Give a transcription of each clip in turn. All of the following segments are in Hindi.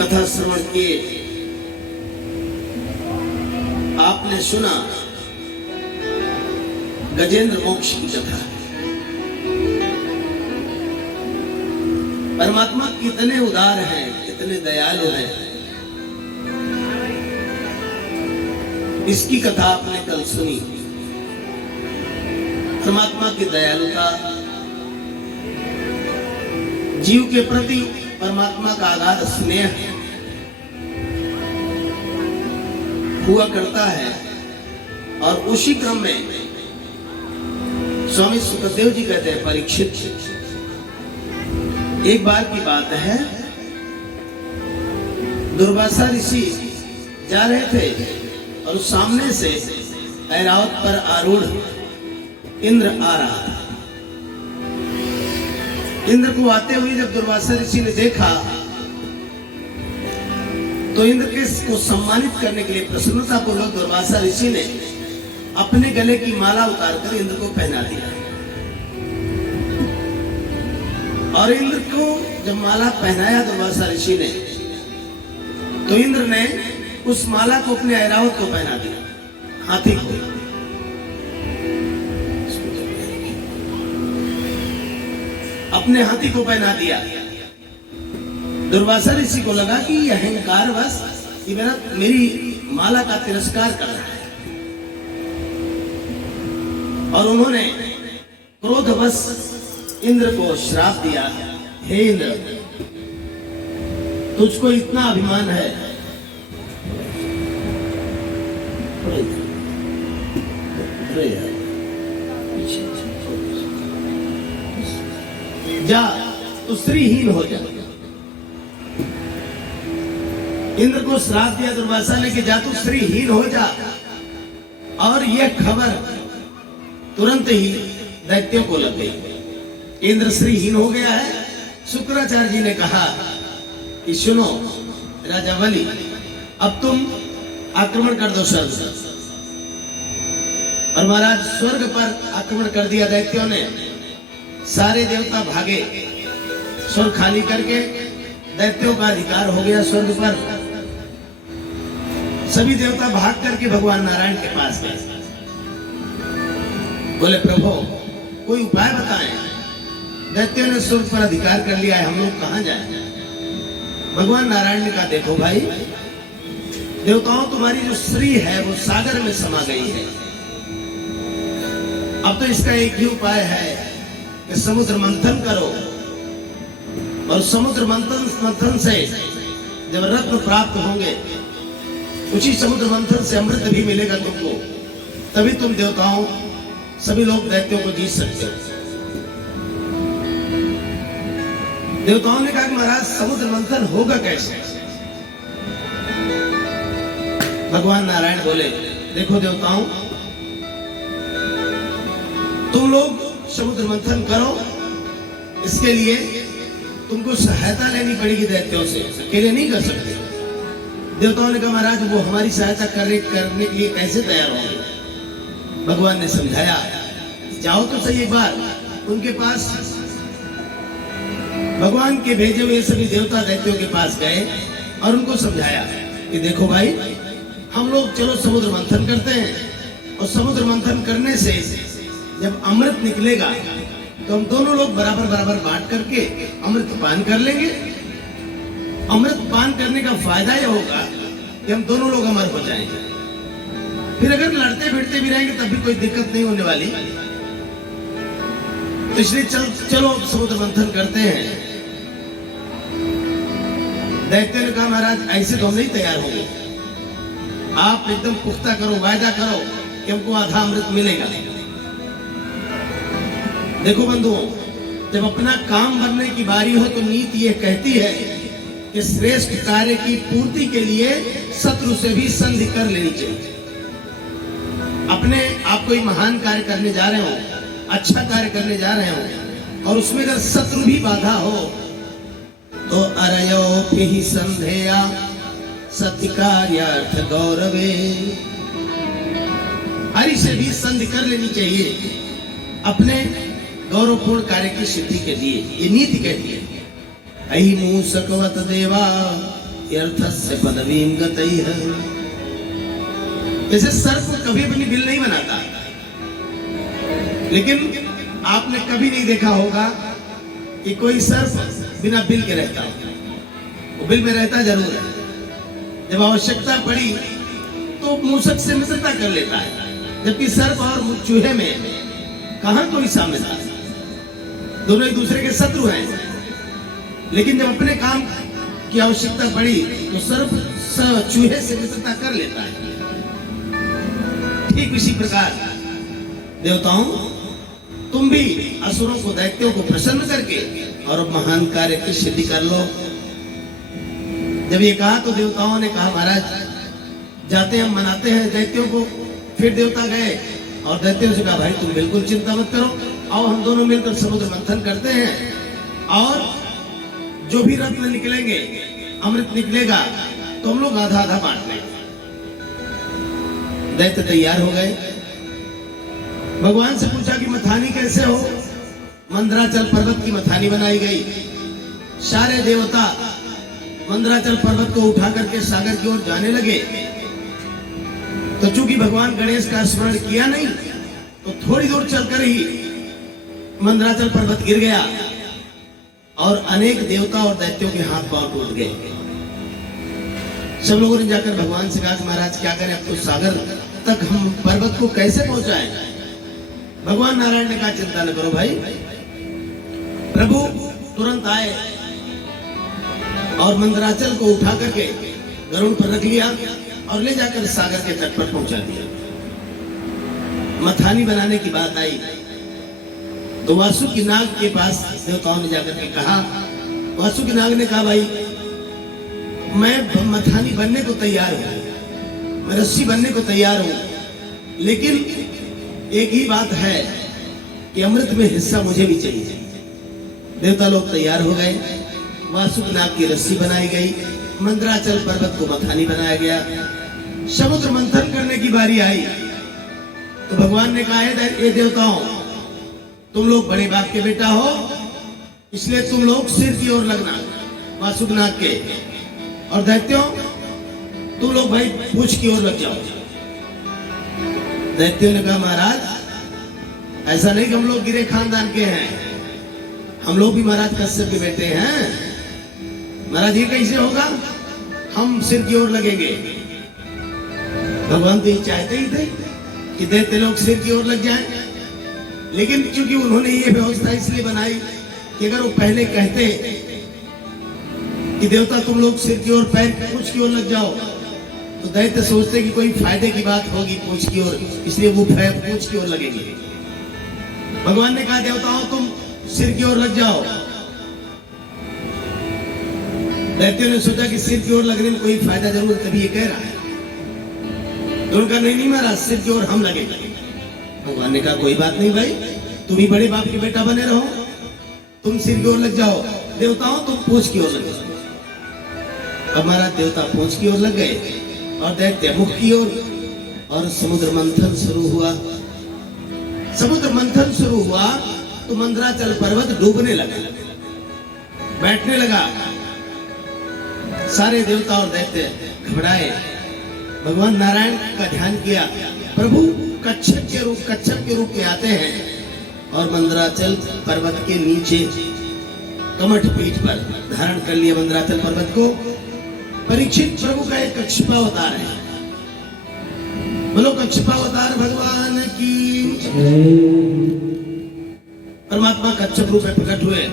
कथा श्रवण किए, आपने सुना गजेंद्र मोक्ष की कथा। परमात्मा कितने उदार हैं, कितने दयालु हैं, इसकी कथा आपने कल सुनी। परमात्मा की दयालुता, जीव के प्रति परमात्मा का अगाध स्नेह हुआ करता है। और उसी क्रम में स्वामी सुखदेव जी कहते हैं, परीक्षित, एक बार की बात है, दुर्वासा ऋषि जा रहे थे और सामने से ऐरावत पर आरूढ़ इंद्र आ रहा था। इंद्र को आते हुए जब दुर्वासा ऋषि ने देखा तो इंद्र को सम्मानित करने के लिए प्रसन्नतापूर्वक दुर्वासा ऋषि ने अपने गले की माला उतारकर इंद्र को पहना दिया। और इंद्र को जब माला पहनाया दुर्वासा ऋषि ने, तो इंद्र ने उस माला को अपने ऐरावत को पहना दिया, हाथी को। अपने हाथी को पहना दिया। दुर्वासा ऋषि को लगा कि यह अहंकार बस मेरी माला का तिरस्कार कर रहा है, और उन्होंने क्रोधवश इंद्र को श्राप दिया, हे इंद्र, तुझको इतना अभिमान है, जा तू स्त्रीहीन हो जा। इंद्र को श्राप दिया दुर्वासा ने कि जा तू स्त्रीहीन हो जा। और यह खबर तुरंत ही दैत्यों को लग गई, इंद्र श्रीहीन हो गया है। शुक्राचार्य जी ने कहा कि सुनो राजा बलि, अब तुम आक्रमण कर दो स्वर्ग से। और महाराज स्वर्ग पर आक्रमण कर दिया दैत्यों ने। सारे देवता भागे, स्वर्ग खाली करके दैत्यों का अधिकार हो गया स्वर्ग पर। सभी देवता भाग करके भगवान नारायण के पास गए, बोले प्रभु कोई उपाय बताएं, दैत्यों ने स्वर्ग पर अधिकार कर लिया है, हम लोग कहां जाएं? भगवान नारायण ने कहा, देखो भाई देवताओं, तुम्हारी जो श्री है वो सागर में समा गई है। अब तो इसका एक ही उपाय है कि समुद्र मंथन करो, और समुद्र मंथन से जब रत्न प्राप्त होंगे, उसी समुद्र मंथन से अमृत भी मिलेगा तुमको, तभी तुम देवताओं सभी लोग दैत्यों को जीत सकते हो। देवताओं ने कहा कि महाराज समुद्र मंथन होगा कैसे? भगवान नारायण बोले, देखो देवताओं, तुम लोग समुद्र मंथन करो, इसके लिए तुमको सहायता लेनी पड़ेगी दैत्यों से, अकेले नहीं कर सकते। देवताओं ने कहा महाराज वो हमारी सहायता करने के लिए कैसे तैयार होंगे? भगवान ने समझाया, जाओ तो सही एक बार उनके पास। भगवान के भेजे हुए सभी देवता दैत्यों के पास गए और उनको समझाया कि देखो भाई, हम लोग चलो समुद्र मंथन करते हैं, और समुद्र मंथन करने से जब अमृत निकलेगा तो हम दोनों लोग बराबर बराबर बांट करके अमृत पान कर लेंगे। अमृत पान करने का फायदा यह होगा कि हम दोनों लोग अमर हो जाएंगे। फिर अगर लड़ते भिड़ते भी रहेंगे तब भी कोई दिक्कत नहीं होने वाली। तो इसलिए चलो समुद्र मंथन करते हैं। दैत्य ने कहा महाराज ऐसे तो हम नहीं तैयार होंगे, आप एकदम पुख्ता करो, वायदा करो कि हमको आधा अमृत मिलेगा। देखो बंधुओं, जब अपना काम बनने की बारी हो तो नीति यह कहती है कि श्रेष्ठ कार्य की पूर्ति के लिए शत्रु से भी संधि कर लेनी चाहिए। अपने आप कोई महान कार्य करने जा रहे हो, अच्छा कार्य करने जा रहे हो, और उसमें अगर शत्रु भी बाधा हो तो अरयो ही संधेया सत्कार्यार्थ गौरवे, हरि से भी संधि कर लेनी चाहिए अपने गौरवपूर्ण कार्य की सिद्धि के लिए। ये नीति कहती है। अहि मूसकवत देवा यर्थस्य पदवीं गतैः। जैसे सर्प कभी अपनी बिल नहीं बनाता, लेकिन आपने कभी नहीं देखा होगा कि कोई सर्प बिना बिल के रहता हो। वो बिल में रहता जरूर है, जब आवश्यकता पड़ी तो मूसक से मित्रता कर लेता है, जबकि सर्प और चूहे में कहां कोई साम्यता, दोनों एक दूसरे के शत्रु हैं। लेकिन जब अपने काम की आवश्यकता पड़ी तो सर्प चूहे से मित्रता कर लेता है। ठीक इसी प्रकार देवताओं, तुम भी असुरों को, दैत्यों को प्रसन्न करके और महान कार्य की सिद्धि कर लो। जब ये कहा तो देवताओं ने कहा, महाराज जाते हम मनाते हैं दैत्यों को। फिर देवता गए और दैत्यों से कहा, भाई तुम बिल्कुल चिंता मत करो, आओ हम दोनों मिलकर समुद्र मंथन करते हैं और जो भी रत्न निकलेंगे, अमृत निकलेगा तो हम लोग आधा आधा बांट लेंगे। दैत्य तैयार हो गए, भगवान से पूछा कि मथानी कैसे हो। मंदराचल पर्वत की मथानी बनाई गई। सारे देवता मंदराचल पर्वत को उठा करके सागर की ओर जाने लगे, तो चूंकि भगवान गणेश का स्मरण किया नहीं, तो थोड़ी दूर चलकर ही मंदराचल पर्वत गिर गया और अनेक देवता और दैत्यों के हाथ पांव टूट गए। सब लोगों ने जाकर भगवान से कहा कि महाराज क्या करें, अब तो सागर तक हम पर्वत को कैसे पहुंचाएं। भगवान नारायण ने कहा, चिंता न करो भाई, प्रभु तुरंत आए और मंदराचल को उठा करके गरुड़ पर रख लिया और ले जाकर सागर के तट पर पहुंचा दिया। मथानी बनाने की बात आई तो वासुकी नाग के पास देवताओं ने जाकर के कहा, वासुकी नाग ने कहा, भाई मैं मथानी बनने को तैयार हूं, मैं रस्सी बनने को तैयार हूं, लेकिन एक ही बात है कि अमृत में हिस्सा मुझे भी चाहिए। देवता लोग तैयार हो गए, वासुकी नाग की रस्सी बनाई गई, मंदराचल पर्वत को मथानी बनाया गया। समुद्र मंथन करने की बारी आई तो भगवान ने कहा, ये देवताओं, तुम लोग बड़े बाप के बेटा हो, इसलिए तुम लोग सिर की ओर लगना वासुकी नाग के, और दैत्यों तुम लोग भाई पूंछ की ओर लग जाओ। दैत्यों ने कहा, महाराज ऐसा नहीं कि हम लोग गिरे खानदान के हैं, हम लोग भी महाराज कश्यप के बेटे हैं। महाराज ये कैसे होगा, हम सिर की ओर लगेंगे। भगवान तो ये चाहते ही थे कि दैत्य लोग सिर की ओर लग जाएं, लेकिन क्योंकि उन्होंने ये व्यवस्था इसलिए बनाई कि अगर वो पहले कहते कि देवता तुम लोग सिर की ओर, पैर पूंछ की ओर लग जाओ, तो दैत्य सोचते कि कोई फायदे की बात होगी पूंछ की ओर, इसलिए वो पूंछ की ओर लगेंगे। भगवान ने कहा, देवताओं तुम सिर की ओर लग जाओ। दैत्यों ने सोचा कि सिर की ओर लगने में कोई फायदा जरूर, तभी ये कह रहा है। तो उनका नहीं महाराज, सिर की ओर हम लगेंगे। भगवान ने कहा, कोई बात नहीं भाई, तुम ही बड़े बाप के बेटा बने रहो, तुम सिर की ओर लग जाओ, देवताओं तुम पूंछ की ओर लग जाओ। अब महाराज देवता पूंछ की ओर लग गए और दैत्य मुख की ओर, और समुद्र मंथन शुरू हुआ। समुद्र मंथन शुरू हुआ तो मंदराचल पर्वत डूबने लगा, बैठने लगा। सारे देवता और दैत्य घबराए, भगवान नारायण का ध्यान किया। प्रभु कच्छप के रूप में आते हैं और मंदराचल पर्वत के नीचे कमठ पीठ पर धारण कर लिया मंदराचल पर्वत को। परीक्षित प्रभु का एक कच्छपावतार है। बोलो कच्छपावतार भगवान की। परमात्मा कच्छप रूप में प्रकट हुए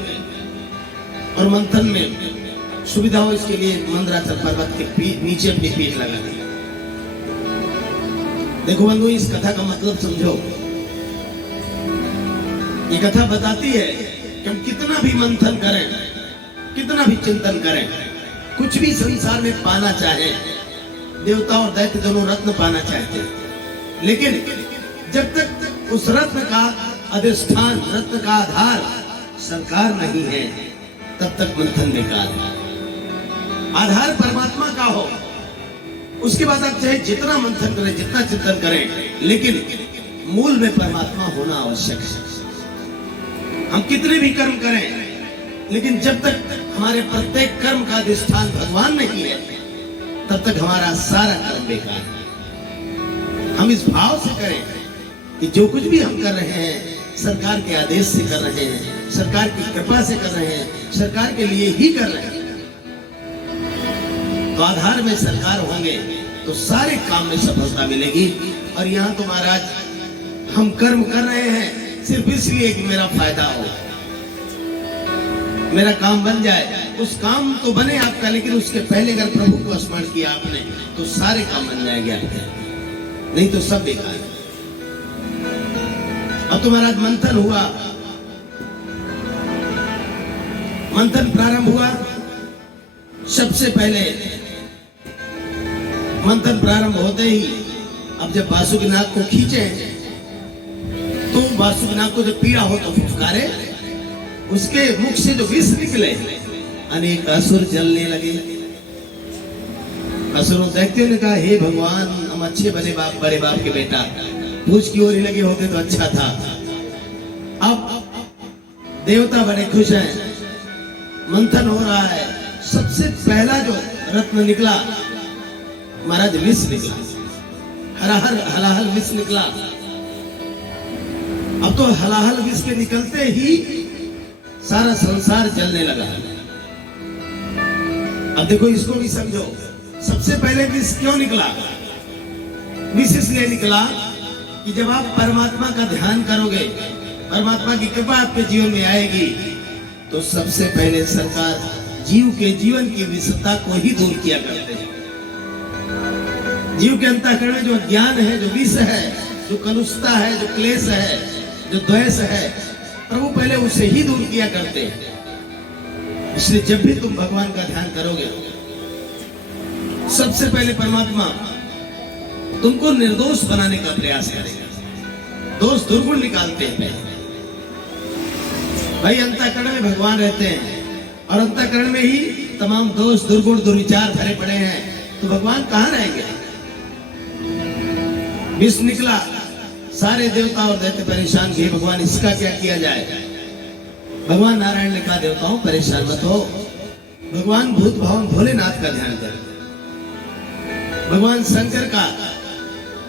और मंथन में सुविधा हो इसके लिए मंदराचल पर्वत के नीचे अपनी पीठ लगा दी। देखो बंधु, इस कथा का मतलब समझो। ये कथा बताती है कि हम कितना भी मंथन करें, कितना भी चिंतन करें, कुछ भी संसार में पाना चाहे, देवता और दैत्य दोनों रत्न पाना चाहते हैं, लेकिन जब तक उस रत्न का अधिष्ठान, रत्न का आधार सरकार नहीं है, तब तक मंथन बेकार है। आधार परमात्मा का हो, उसके बाद आप चाहे जितना मंथन करें, जितना चिंतन करें, लेकिन मूल में परमात्मा होना आवश्यक है। हम कितने भी कर्म करें, लेकिन जब तक हमारे प्रत्येक कर्म का अधिष्ठान भगवान नहीं है, तब तक हमारा सारा कर्म बेकार है। हम इस भाव से करें कि जो कुछ भी हम कर रहे हैं सरकार के आदेश से कर रहे हैं, सरकार की कृपा से कर रहे हैं, सरकार के लिए ही कर रहे हैं। तो आधार में सरकार होंगे तो सारे काम में सफलता मिलेगी। और यहाँ तो महाराज हम कर्म कर रहे हैं सिर्फ इसलिए कि मेरा फायदा हो, मेरा काम बन जाए। उस काम तो बने आपका, लेकिन उसके पहले अगर प्रभु को स्मरण किया आपने तो सारे काम बन जाएंगे आपके, नहीं तो सब बेकार है। अब तो महाराज मंथन हुआ, मंथन प्रारंभ हुआ। सबसे पहले मंथन प्रारंभ होते ही अब जब वासुकीनाग को खींचे तो वासुकीनाग को जब पीड़ा हो तो फुफकारे, उसके मुख से जो विष निकले अनेक असुर जलने लगे। असुरों देखते ने कहा, हे भगवान, हम अच्छे बने बाप, बड़े बाप के बेटा, पूछ की ओर ही लगे होते तो अच्छा था। अब देवता बड़े खुश हैं, मंथन हो रहा है। सबसे पहला जो रत्न निकला महाराज विष निकला, हलाहल विष निकला। अब तो हलाहल विष के निकलते ही सारा संसार जलने लगा। अब देखो इसको भी समझो, सबसे पहले विष क्यों निकला? विष इसलिए निकला कि जब आप परमात्मा का ध्यान करोगे, परमात्मा की कृपा आपके जीवन में आएगी, तो सबसे पहले सरकार जीव के जीवन की विषता को ही दूर किया करते हैं। जीव के अंतःकरण में जो अज्ञान है, जो विष है, जो कलुषता है, जो क्लेश है, जो द्वेष है, प्रभु पहले उसे ही दूर किया करते हैं। इसलिए जब भी तुम भगवान का ध्यान करोगे, सबसे पहले परमात्मा तुमको निर्दोष बनाने का प्रयास करेगा। दोष दुर्गुण निकालते हैं भाई, अंतःकरण में भगवान रहते हैं और अंतःकरण में ही तमाम दोष दुर्गुण दुर्विचार भरे पड़े हैं, तो भगवान कहाँ रहेंगे? विष निकला, सारे देवता और दैत्य परेशान किए, भगवान इसका क्या किया जाए? भगवान नारायण ने कहा, देवताओं परेशान मत हो, भगवान भूत भवन भोलेनाथ का ध्यान करें। भगवान शंकर का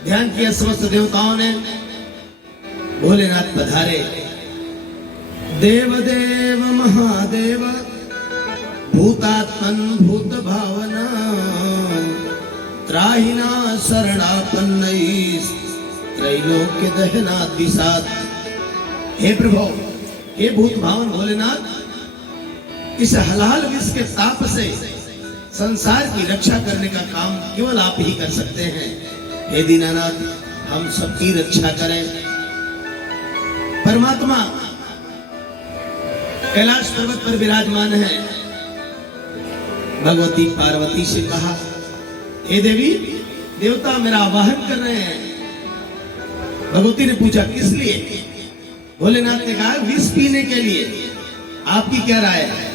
ध्यान किया समस्त देवताओं ने। भोलेनाथ पधारे, देव देव महादेव भूतात्मन भूत भावना त्राहिना शरणापन्नैः त्रैलोक्य दहना दिशात। हे प्रभु, हे भूत भावन भोलेनाथ, इस हलाल विष के ताप से संसार की रक्षा करने का काम केवल आप ही कर सकते हैं। हे दीनानाथ, हम सबकी रक्षा करें। परमात्मा कैलाश पर्वत पर विराजमान है। भगवती पार्वती से कहा, हे देवी, देवता मेरा आवाहन कर रहे हैं। भगवती ने पूछा, किस लिए? भोलेनाथ ने कहा, विष पीने के लिए। आपकी क्या राय है?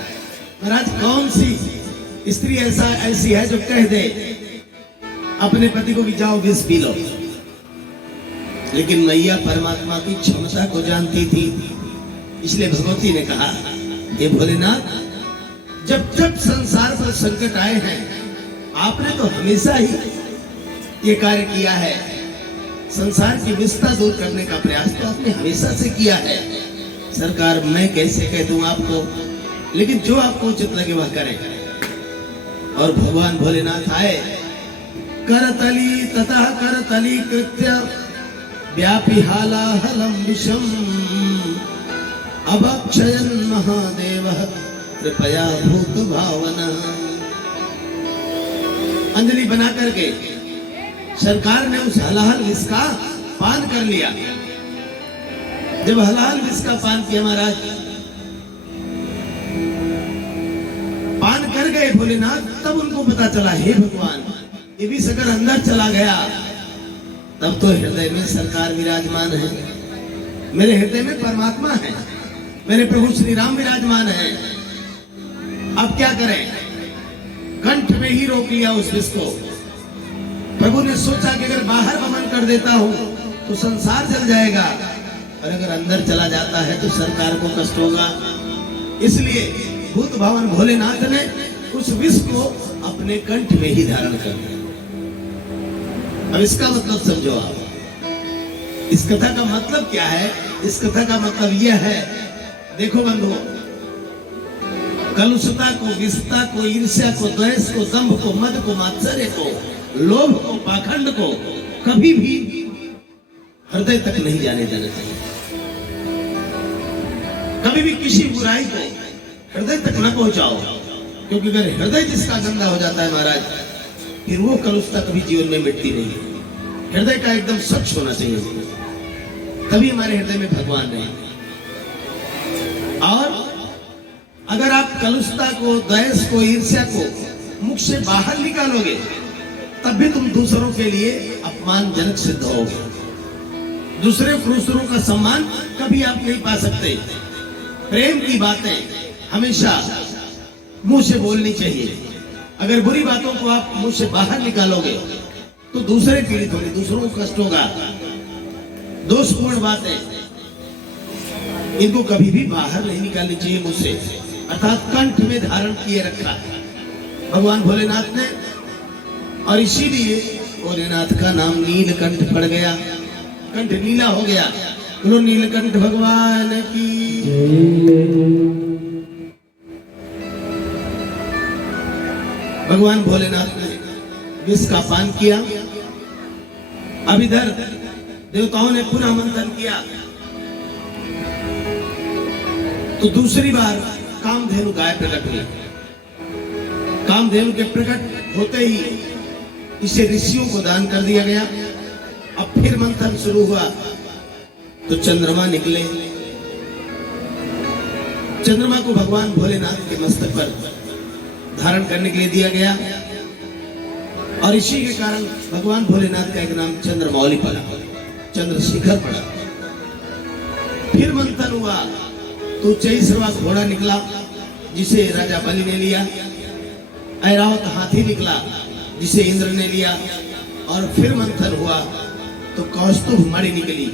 महाराज, कौन सी स्त्री ऐसी है जो कह दे अपने पति को भी जाओ विष पी लो? लेकिन मैया परमात्मा की क्षमता को जानती थी, इसलिए भगवती ने कहा, हे भोलेनाथ, जब जब संसार पर संकट आए हैं, आपने तो हमेशा ही ये कार्य किया है। संसार की विषता दूर करने का प्रयास तो आपने हमेशा से किया है। सरकार, मैं कैसे कह दूं आपको, लेकिन जो आपको उचित लगे वह करें। और भगवान भोलेनाथ आए, करतली तथा करतली कृत्य व्यापी हालाहलम विषम अभक्षयन् महादेवः कृपया भूत भावना। अंजलि बना करके सरकार ने उस हलाहल विष का पान कर लिया। जब हलाहल विष का पान किया महाराज, पान कर गए भोलेनाथ, तब उनको पता चला, हे भगवान, ये विष अगर अंदर चला गया तब तो हृदय में सरकार विराजमान है, मेरे हृदय में परमात्मा है, मेरे प्रभु श्री राम विराजमान है। अब क्या करें? कंठ में ही रोक लिया उस विष को। प्रभु ने सोचा कि अगर बाहर वमन कर देता हूं तो संसार जल जाएगा, और अगर अंदर चला जाता है तो सरकार को कष्ट होगा। इसलिए भूत भावन भोलेनाथ ने उस विष को अपने कंठ में ही धारण कर लिया। अब इसका मतलब समझो आप, इस कथा का मतलब क्या है? इस कथा का मतलब यह है, देखो बंधुओं, कलुषता को, विषता को, ईर्ष्या को, द्वेष को, दंभ को, मद को, मात्सर्य को, लोभ को, पाखंड को कभी भी हृदय तक नहीं जाने देना चाहिए। कभी भी किसी बुराई को हृदय तक न पहुंचाओ, क्योंकि अगर हृदय जिसका गंदा हो जाता है महाराज, फिर वो कलुषता कभी जीवन में मिटती नहीं है। हृदय का एकदम स्वच्छ होना चाहिए, तभी हमारे हृदय में भगवान रहेंगे। और अगर आप कलुषता को, द्वेष को, ईर्ष्या को मुख से बाहर निकालोगे, तब भी तुम दूसरों के लिए अपमानजनक सिद्ध होगे। दूसरे पुरुषों का सम्मान कभी आप नहीं पा सकते। प्रेम की बातें हमेशा मुंह से बोलनी चाहिए। अगर बुरी बातों को आप मुंह से बाहर निकालोगे तो दूसरे पीड़ित होंगे, दूसरों को कष्ट होगा। दोषपूर्ण बातें इनको कभी भी बाहर नहीं निकालनी चाहिए मुंह से, अर्थात कंठ में धारण किए रखा भगवान भोलेनाथ ने। और इसीलिए भोलेनाथ का नाम नीलकंठ पड़ गया, कंठ नीला हो गया। बोलो नीलकंठ भगवान की। भगवान भोलेनाथ ने विष का पान किया। अब इधर देवताओं ने पुनः मंथन किया तो दूसरी बार कामधेनु गाय प्रकट हुई। कामधेनु के प्रकट होते ही इसे ऋषियों को दान कर दिया गया। अब फिर मंथन शुरू हुआ तो चंद्रमा निकले। चंद्रमा को भगवान भोलेनाथ के मस्तक पर धारण करने के लिए दिया गया और इसी के कारण भगवान भोलेनाथ का एक नाम चंद्रमौली पड़ा, चंद्रशेखर पड़ा। फिर मंथन हुआ तो 24वां घोड़ा निकला जिसे राजा बलि ने लिया। ऐरावत हाथी निकला जिसे इंद्र ने लिया। और फिर मंथन हुआ तो कौस्तुभ मणि निकली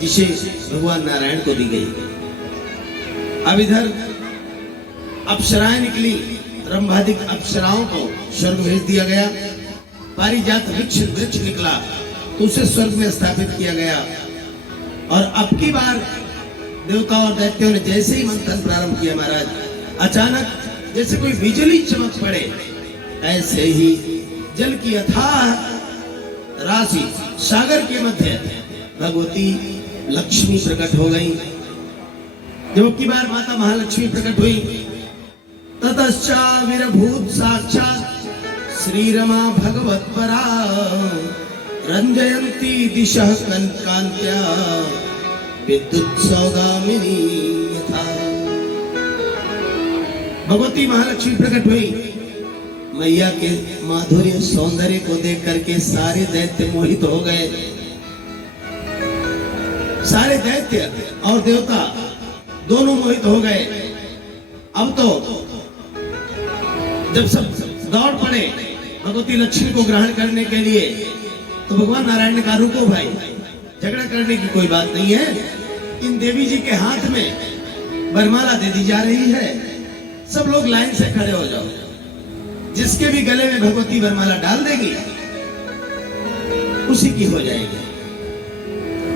जिसे भगवान नारायण को दी गई। अब इधर अप्सराएं निकली, रंभादिक अप्सराओं को स्वर्ग भेज दिया गया। पारिजात वृक्ष निकला तो उसे स्वर्ग में स्थापित किया गया। और अब की बार देवताओं और दैत्यों ने जैसे ही मंथन प्रारंभ किया महाराज, अचानक जैसे कोई बिजली चमक पड़े, ऐसे ही जल की अथाह राशि सागर के मध्य भगवती लक्ष्मी प्रकट हो गई। जब की बार माता महालक्ष्मी प्रकट हुई, ततश्चाविर्भूत साक्षात् श्री रमा भगवत परा रंजयंती दिशः कांत्या विद्युत सौगामिनी यथा। भगवती महालक्ष्मी प्रकट हुई। मैया के माधुर्य सौंदर्य को देख करके सारे दैत्य मोहित हो गए। सारे दैत्य और देवता दोनों मोहित हो गए। अब तो जब सब दौड़ पड़े भगवती लक्ष्मी को ग्रहण करने के लिए, तो भगवान नारायण ने कहा रुको भाई, झगड़ा करने की कोई बात नहीं है। इन देवी जी के हाथ में वरमाला दे दी जा रही है, सब लोग लाइन से खड़े हो जाओ। जिसके भी गले में भगवती वरमाला डाल देगी उसी की हो जाएगी।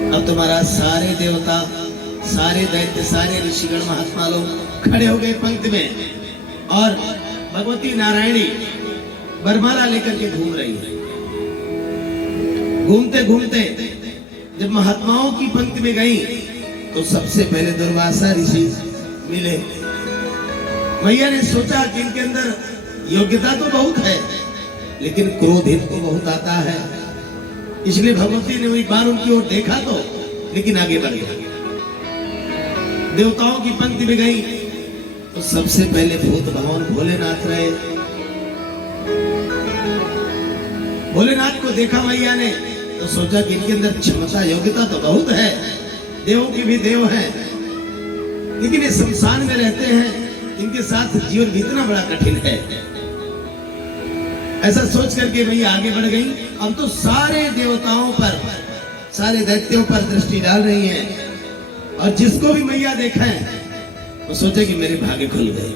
अब तुम्हारा सारे देवता, सारे दैत्य, सारे ऋषिगण, महात्मा लोग खड़े हो गए पंक्ति में और भगवती नारायणी वरमाला लेकर के घूम रही है। घूमते घूमते जब महात्माओं की पंक्ति में गई तो सबसे पहले दुर्वासा ऋषि मिले। मैया ने सोचा कि इनके अंदर योग्यता तो बहुत है लेकिन क्रोध इनको बहुत आता है, इसलिए भगवती ने एक बार उनकी ओर देखा तो, लेकिन आगे बढ़ गया। देवताओं की पंक्ति में गई तो सबसे पहले भूत भगवान भोलेनाथ रहे। भोलेनाथ को देखा मैया ने तो सोचा कि इनके अंदर क्षमता, योग्यता तो बहुत है, देवों के भी देव हैं, लेकिन ये संसार में रहते हैं, इनके साथ जीवन भी इतना बड़ा कठिन है। ऐसा सोच करके मैया आगे बढ़ गई। अब तो सारे देवताओं पर, सारे दैत्यों पर दृष्टि डाल रही हैं और जिसको भी मैया देखा है वो सोचे कि मेरे भाग्य खुल गए,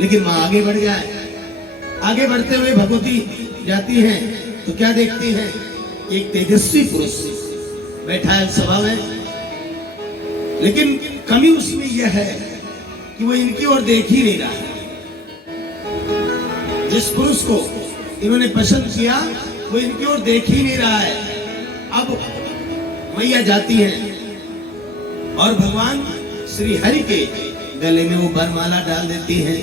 लेकिन माँ आगे बढ़ जाए। आगे बढ़ते हुए भगवती जाती हैं तो क्या देखती हैं? एक तेजस्वी पुरुष बैठा है सभा में, लेकिन कमी उसमें यह है कि वो इनकी ओर देख ही नहीं रहा है। जिस पुरुष को इन्होंने पसंद किया वो इनकी ओर देख ही नहीं रहा है। अब मैया जाती हैं और भगवान श्री हरि के गले में वो वरमाला डाल देती हैं।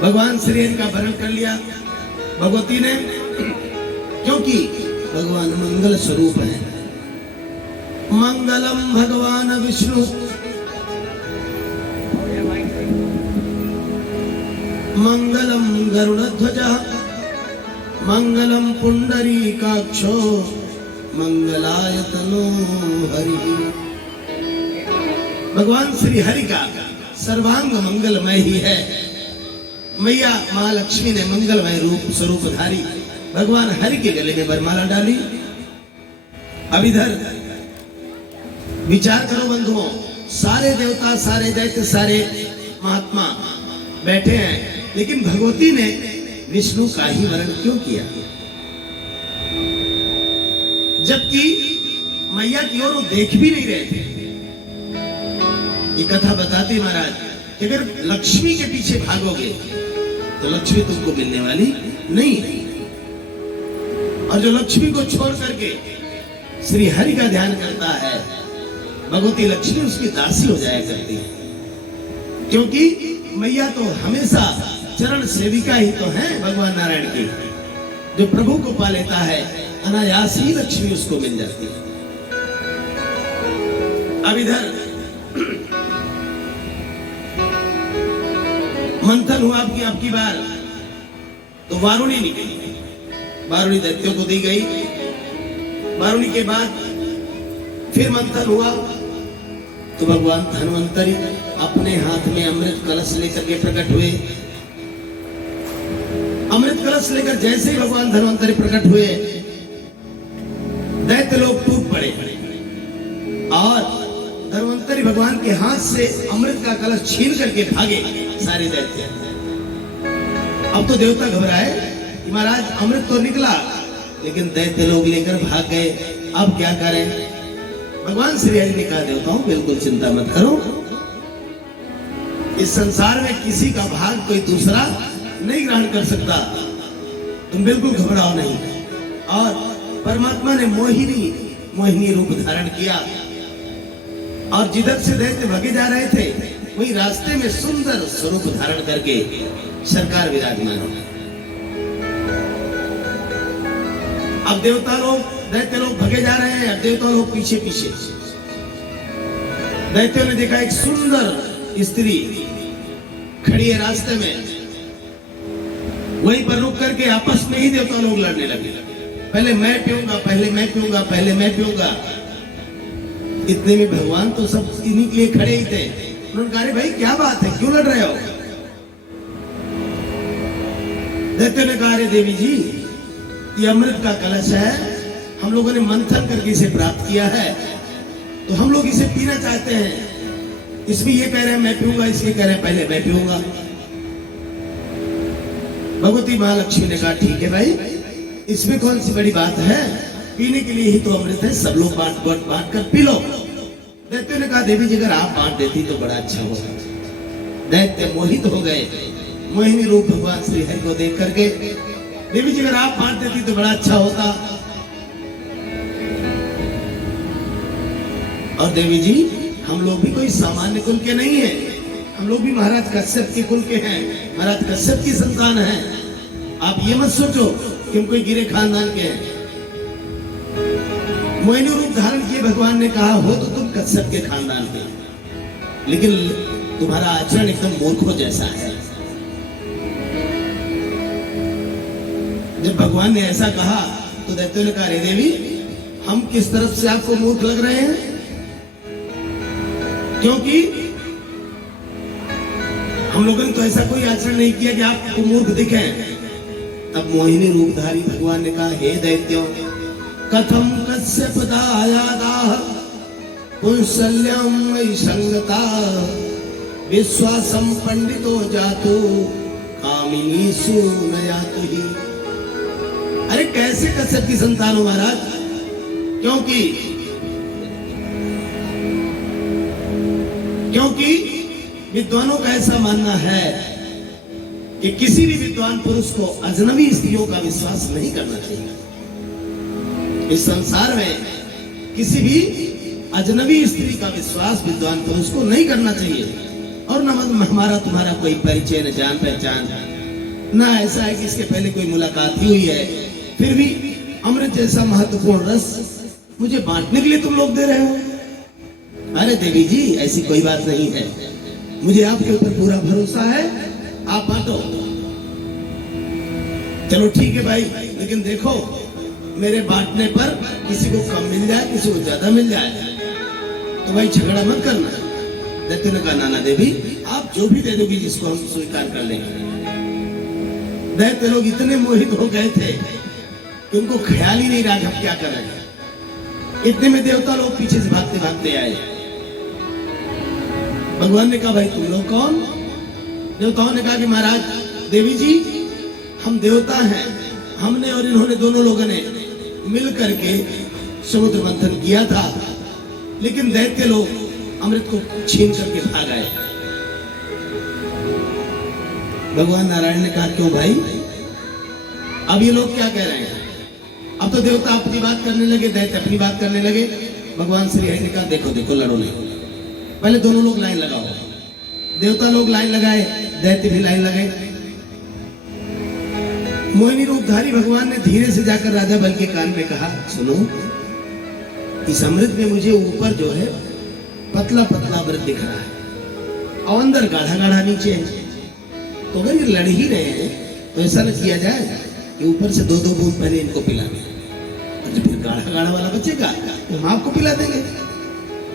भगवान श्री हरि का वरण कर लिया भगवती ने, क्योंकि भगवान मंगल स्वरूप है। मंगलम भगवान विष्णु मंगलम गरुड़ध्वज मंगलम पुंडरीकाक्षो मंगलाय तनो हरि। भगवान श्री हरि का सर्वांग मंगलमय ही है। मैया महालक्ष्मी ने मंगलमय रूप स्वरूप धारी भगवान हरि के गले में वरमाला डाली। अब इधर विचार करो बंधुओं, सारे देवता, सारे दैत्य, सारे महात्मा बैठे हैं, लेकिन भगवती ने विष्णु का ही वरण क्यों किया? जबकि मैया की ओर वो देख भी नहीं रहे थे। ये कथा बताती महाराज कि अगर लक्ष्मी के पीछे भागोगे तो लक्ष्मी तुमको मिलने वाली नहीं है, और जो लक्ष्मी को छोड़ करके श्री हरि का ध्यान करता है, भगवती लक्ष्मी उसकी दासी हो जाया करती है। क्योंकि मैया तो हमेशा चरण सेविका ही तो है भगवान नारायण की। जो प्रभु को पा लेता है अनायास ही लक्ष्मी उसको मिल जाती है। अब इधर मंथन हुआ आपकी बार, तो वारुणी निकली। वारुणी दैत्यों को दी गई। वारुणी के बाद फिर मंथन हुआ तो भगवान धन्वंतरी अपने हाथ में अमृत कलश लेकर के प्रकट हुए। अमृत कलश लेकर जैसे ही भगवान धन्वंतरी प्रकट हुए, दैत्य लोग टूट पड़े और धन्वंतरी भगवान के हाथ से अमृत का कलश छीन करके भागे सारे दैत्य। अब तो देवता घबराए कि महाराज अमृत तो निकला, लेकिन दैत्य लोग लेकर भाग गए, अब क्या करें? भगवान श्री हरि ने कहा, देवताओं बिल्कुल चिंता मत करो, इस संसार में किसी का भाग कोई दूसरा नहीं ग्रहण कर सकता, तुम बिल्कुल घबराओ नहीं। और परमात्मा ने मोहिनी रूप धारण किया, और जिधर से दैत्य भागे जा रहे थे वही रास्ते में सुंदर स्वरूप धारण करके सरकार विराजमान हो। अब देवता लोग, दैत्य लोग भागे जा रहे हैं, अब देवता लोग पीछे पीछे। दैत्यों ने देखा एक सुंदर स्त्री खड़ी है रास्ते में, वहीं पर रुक करके आपस में ही देवता लोग लड़ने लगे। पहले मैं पीऊंगा, पहले मैं पीऊंगा, पहले मैं पीऊंगा। इतने में भगवान तो सब इन्हीं के लिए खड़े ही थे। उन्होंने कहा, भाई क्या बात है, क्यों लड़ रहे हो? दैत्य ने कहा, अरे देवी जी, ये अमृत का कलश है, हम लोगों ने मंथन करके इसे प्राप्त किया है, तो हम लोग इसे पीना चाहते हैं। इसमें ये कह रहे हैं मैं पीऊंगा, इसमें कह रहे हैं पहले मैं पीऊंगा। भगवती महालक्ष्मी ने कहा, ठीक है भाई, इसमें कौन सी बड़ी बात है, पीने के लिए ही तो अमृत है, सब लोग बांट कर पी लो। दैत्य ने कहा, देवी जी अगर आप बांट देती तो बड़ा अच्छा होता। दैत्य मोहित हो गए मोहिनी रूप भगवान श्री हरि को देख करके, देवी जी अगर आप बांट देती तो बड़ा अच्छा होता। और देवी जी, हम लोग भी कोई सामान्य कुल के नहीं है, हम लोग भी महाराज कश्यप के कुल के हैं, महाराज कश्यप की संतान हैं। आप ये मत सोचो कि हम कोई गिरे खानदान के हैं। मोहिनी रूप धारण किए भगवान ने कहा, हो तो तुम कश्यप के खानदान के, लेकिन तुम्हारा आचरण एकदम मूर्खों जैसा है। जब भगवान ने ऐसा कहा तो दैत्यों ने कहा, रे देवी, हम किस तरफ से आपको मूर्ख लग रहे हैं? क्योंकि हम लोगों ने तो ऐसा कोई आचरण नहीं किया कि आपको मूर्ख दिखें। तब मोहिनी रूपधारी भगवान ने कहा, हे दैत्यों, कथम कश्यप दायादाह पुंसल्यम मयि संगता विश्वासम पंडितो जातो कामिनी सुनयातु ही। अरे कैसे कश्यप की संतान हो महाराज? क्योंकि विद्वानों का ऐसा मानना है कि किसी भी विद्वान पुरुष को अजनबी स्त्रियों का विश्वास नहीं करना चाहिए। इस संसार में किसी भी अजनबी स्त्री का विश्वास विद्वान पुरुष को नहीं करना चाहिए। और न हमारा तुम्हारा कोई परिचय, न जान पहचान, ना ऐसा है कि इसके पहले कोई मुलाकात ही हुई है, फिर भी अमृत जैसा महत्वपूर्ण रस मुझे बांटने के लिए तुम लोग दे रहे हो। अरे देवी जी, ऐसी कोई बात नहीं है, मुझे आपके ऊपर पूरा भरोसा है, आप बांटो। चलो ठीक है भाई, लेकिन देखो मेरे बांटने पर किसी को कम मिल जाए, किसी को ज्यादा मिल जाए तो भाई झगड़ा मत करना। दैत्य ने कहा नाना देवी, आप जो भी दे दोगी जिसको हम स्वीकार कर लेंगे। दैत्य लोग इतने मोहित हो गए थे कि उनको ख्याल ही नहीं रहा कि हम क्या कर रहे हैं। इतने में देवता लोग पीछे से भागते भागते आए। भगवान ने कहा भाई तुम लोग कौन? देवताओं ने कहा कि महाराज देवी जी, हम देवता हैं, हमने और इन्होंने दोनों लोगों ने मिल करके समुद्र मंथन किया था, लेकिन दैत्य लोग अमृत को छीन करके भाग आए। भगवान नारायण ने कहा क्यों भाई, अब ये लोग क्या कह रहे हैं? अब तो देवता अपनी बात करने लगे, दैत्य अपनी बात करने लगे। भगवान श्री हरि ने कहा देखो देखो लड़ो नहीं, पहले दोनों लोग लाइन लगाओ। देवता लोग लाइन लगाए, दैत्य भी लाइन लगाए। मोहिनी रूपधारी भगवान ने धीरे से जाकर राजा बल के कान में कहा सुनो, इस अमृत में मुझे ऊपर जो है पतला पतला अमृत दिख रहा है और अंदर गाढ़ा गाढ़ा नीचे है। तो अगर ये लड़ ही रहे हैं तो ऐसा न किया जाए कि ऊपर से दो दो बूंद पहले इनको पिला दें, और फिर गाढ़ा गाढ़ा वाला बचेगा तो हम आपको पिला देंगे।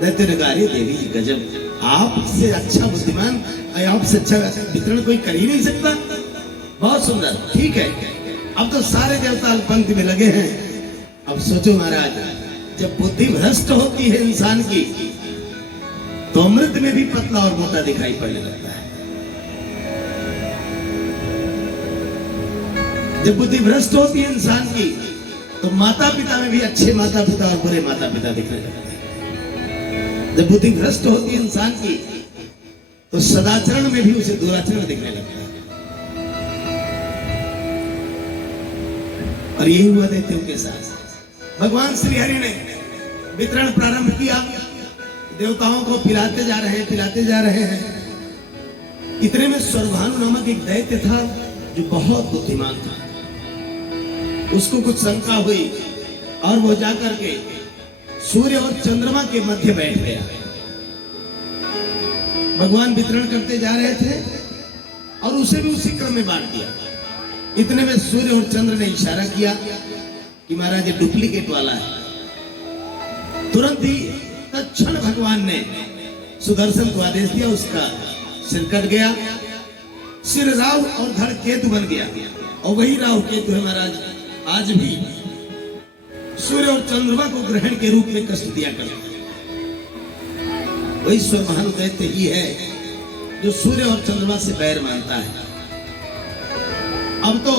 दैत्य ने कहा देवी गजब, आपसे अच्छा बुद्धिमान, आपसे अच्छा वितरण कोई कर ही नहीं सकता। बहुत सुंदर, ठीक है। अब तो सारे देवता पंक्ति में लगे हैं। अब सोचो महाराज, जब बुद्धि भ्रष्ट होती है इंसान की तो अमृत में भी पतला और मोटा दिखाई पड़ने लगता है। जब बुद्धि भ्रष्ट होती है इंसान की तो माता पिता में भी अच्छे माता पिता और बुरे माता पिता दिखने लगते हैं। जब बुद्धि भ्रष्ट होती है इंसान की तो सदाचरण में भी उसे दुराचरण दिखने लगता है। और यही हुआ दैत्यों के साथ। भगवान श्री हरि ने वितरण प्रारंभ किया, देवताओं को पिलाते जा रहे हैं, पिलाते जा रहे हैं। इतने में स्वर्भानु नामक एक दैत्य था जो बहुत बुद्धिमान था। उसको कुछ शंका हुई और वो जाकर के सूर्य और चंद्रमा के मध्य बैठ गया। भगवान वितरण करते जा रहे थे और उसे भी उसी क्रम में बांट दिया। इतने में सूर्य और चंद्र ने इशारा किया कि महाराज ये डुप्लीकेट वाला है। तुरंत ही तत्क्षण भगवान ने सुदर्शन को आदेश दिया, उसका सिर कट गया। सिर राहु और धड़ केतु बन गया। और वही राहु केतु है महाराज आज भी सूर्य और चंद्रमा को ग्रहण के रूप में कष्ट दिया करते। वही स्वर्भानु दैत्य ही है जो सूर्य और चंद्रमा से बैर मानता है। अब तो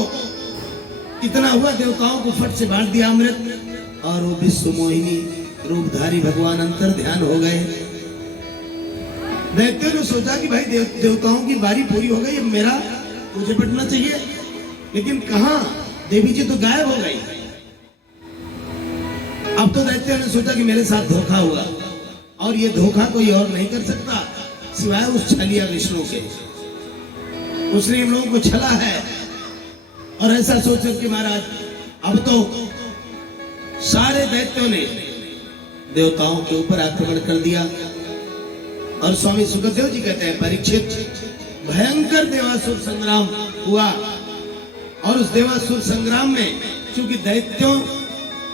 इतना हुआ, देवताओं को फट से बांट दिया अमृत और वो विश्व मोहिनी रूपधारी भगवान अंतर ध्यान हो गए। दैत्यों ने सोचा कि भाई देवताओं की बारी पूरी हो गई, अब मेरा मुझे बटना चाहिए। लेकिन कहां, देवी जी तो गायब हो गई। अब तो दैत्यों ने सोचा कि मेरे साथ धोखा हुआ और ये धोखा कोई और नहीं कर सकता सिवाय उस छलिया विष्णु के। उसने इन लोगों को छला है। और ऐसा सोच कि महाराज अब तो सारे दैत्यों ने देवताओं के ऊपर आक्रमण कर दिया। और स्वामी सुखदेव जी कहते हैं परीक्षित, भयंकर देवासुर संग्राम हुआ। और उस देवासुर संग्राम में चूंकि दैत्यों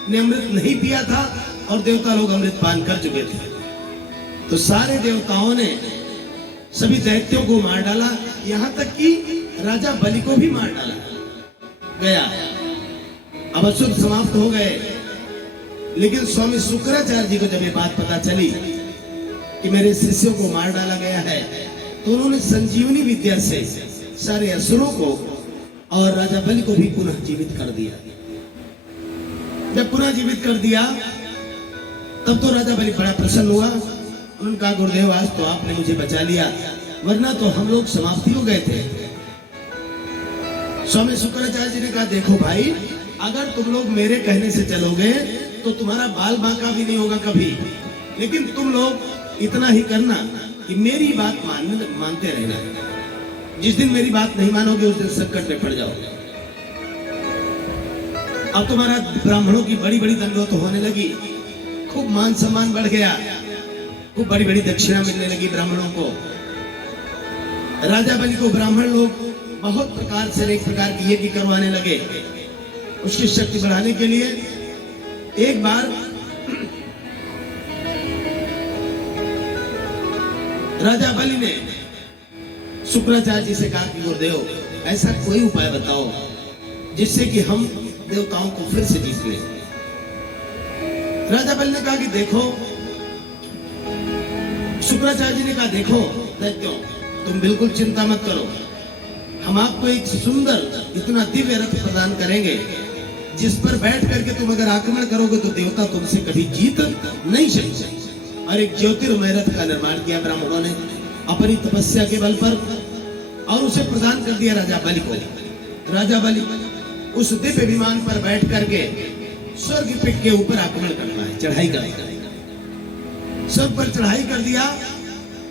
ने अमृत नहीं पिया था और देवता लोग अमृत पान कर चुके थे, तो सारे देवताओं ने सभी दैत्यों को मार डाला, यहां तक कि राजा बलि को भी मार डाला गया। अब असुर समाप्त हो गए। लेकिन स्वामी शुक्राचार्य जी को जब ये बात पता चली कि मेरे शिष्यों को मार डाला गया है, तो उन्होंने संजीवनी विद्या से सारे असुरों को और राजा बलि को भी पुनः जीवित कर दिया। जब पुनः जीवित कर दिया तब तो राजा बलि बड़ा प्रसन्न हुआ। उन्होंने कहा गुरुदेव आज तो आपने मुझे बचा लिया, वरना तो हम लोग समाप्ति हो गए थे। स्वामी शुक्राचार्य जी ने कहा देखो भाई, अगर तुम लोग मेरे कहने से चलोगे तो तुम्हारा बाल बांका भी नहीं होगा कभी, लेकिन तुम लोग इतना ही करना कि मेरी बात मानते रहना। जिस दिन मेरी बात नहीं मानोगे उस दिन संकट में पड़ जाओगे। अब तुम्हारा ब्राह्मणों की बड़ी बड़ी दंडवत होने लगी, खूब मान सम्मान बढ़ गया, खूब बड़ी बड़ी दक्षिणा मिलने लगी ब्राह्मणों को। राजा बलि को ब्राह्मण लोग बहुत प्रकार से अनेक प्रकार की यज्ञ करवाने लगे उसकी शक्ति बढ़ाने के लिए। एक बार राजा बलि ने शुक्राचार्य जी से कहा कि गुरुदेव ऐसा कोई उपाय बताओ जिससे कि हम देवताओं को फिर से जीत लें। राजा बलि ने कहा कि देखो, शुक्राचार्य जी ने कहा देखो दैत्यों, तुम बिल्कुल चिंता मत करो, हम आपको एक सुंदर इतना दिव्य रथ प्रदान करेंगे जिस पर बैठ करके तुम अगर आक्रमण करोगे तो देवता तुमसे कभी जीत नहीं सकते। और एक ज्योतिर्मय रथ का निर्माण किया ब्राह्मणों ने अपनी तपस्या के बल पर और उसे प्रदान कर दिया राजा बलि को। राजा बलि उस दिव्य विमान पर बैठ करके स्वर्ग के ऊपर आक्रमण करना है, चढ़ाई करना है। स्वर्ग पर चढ़ाई कर दिया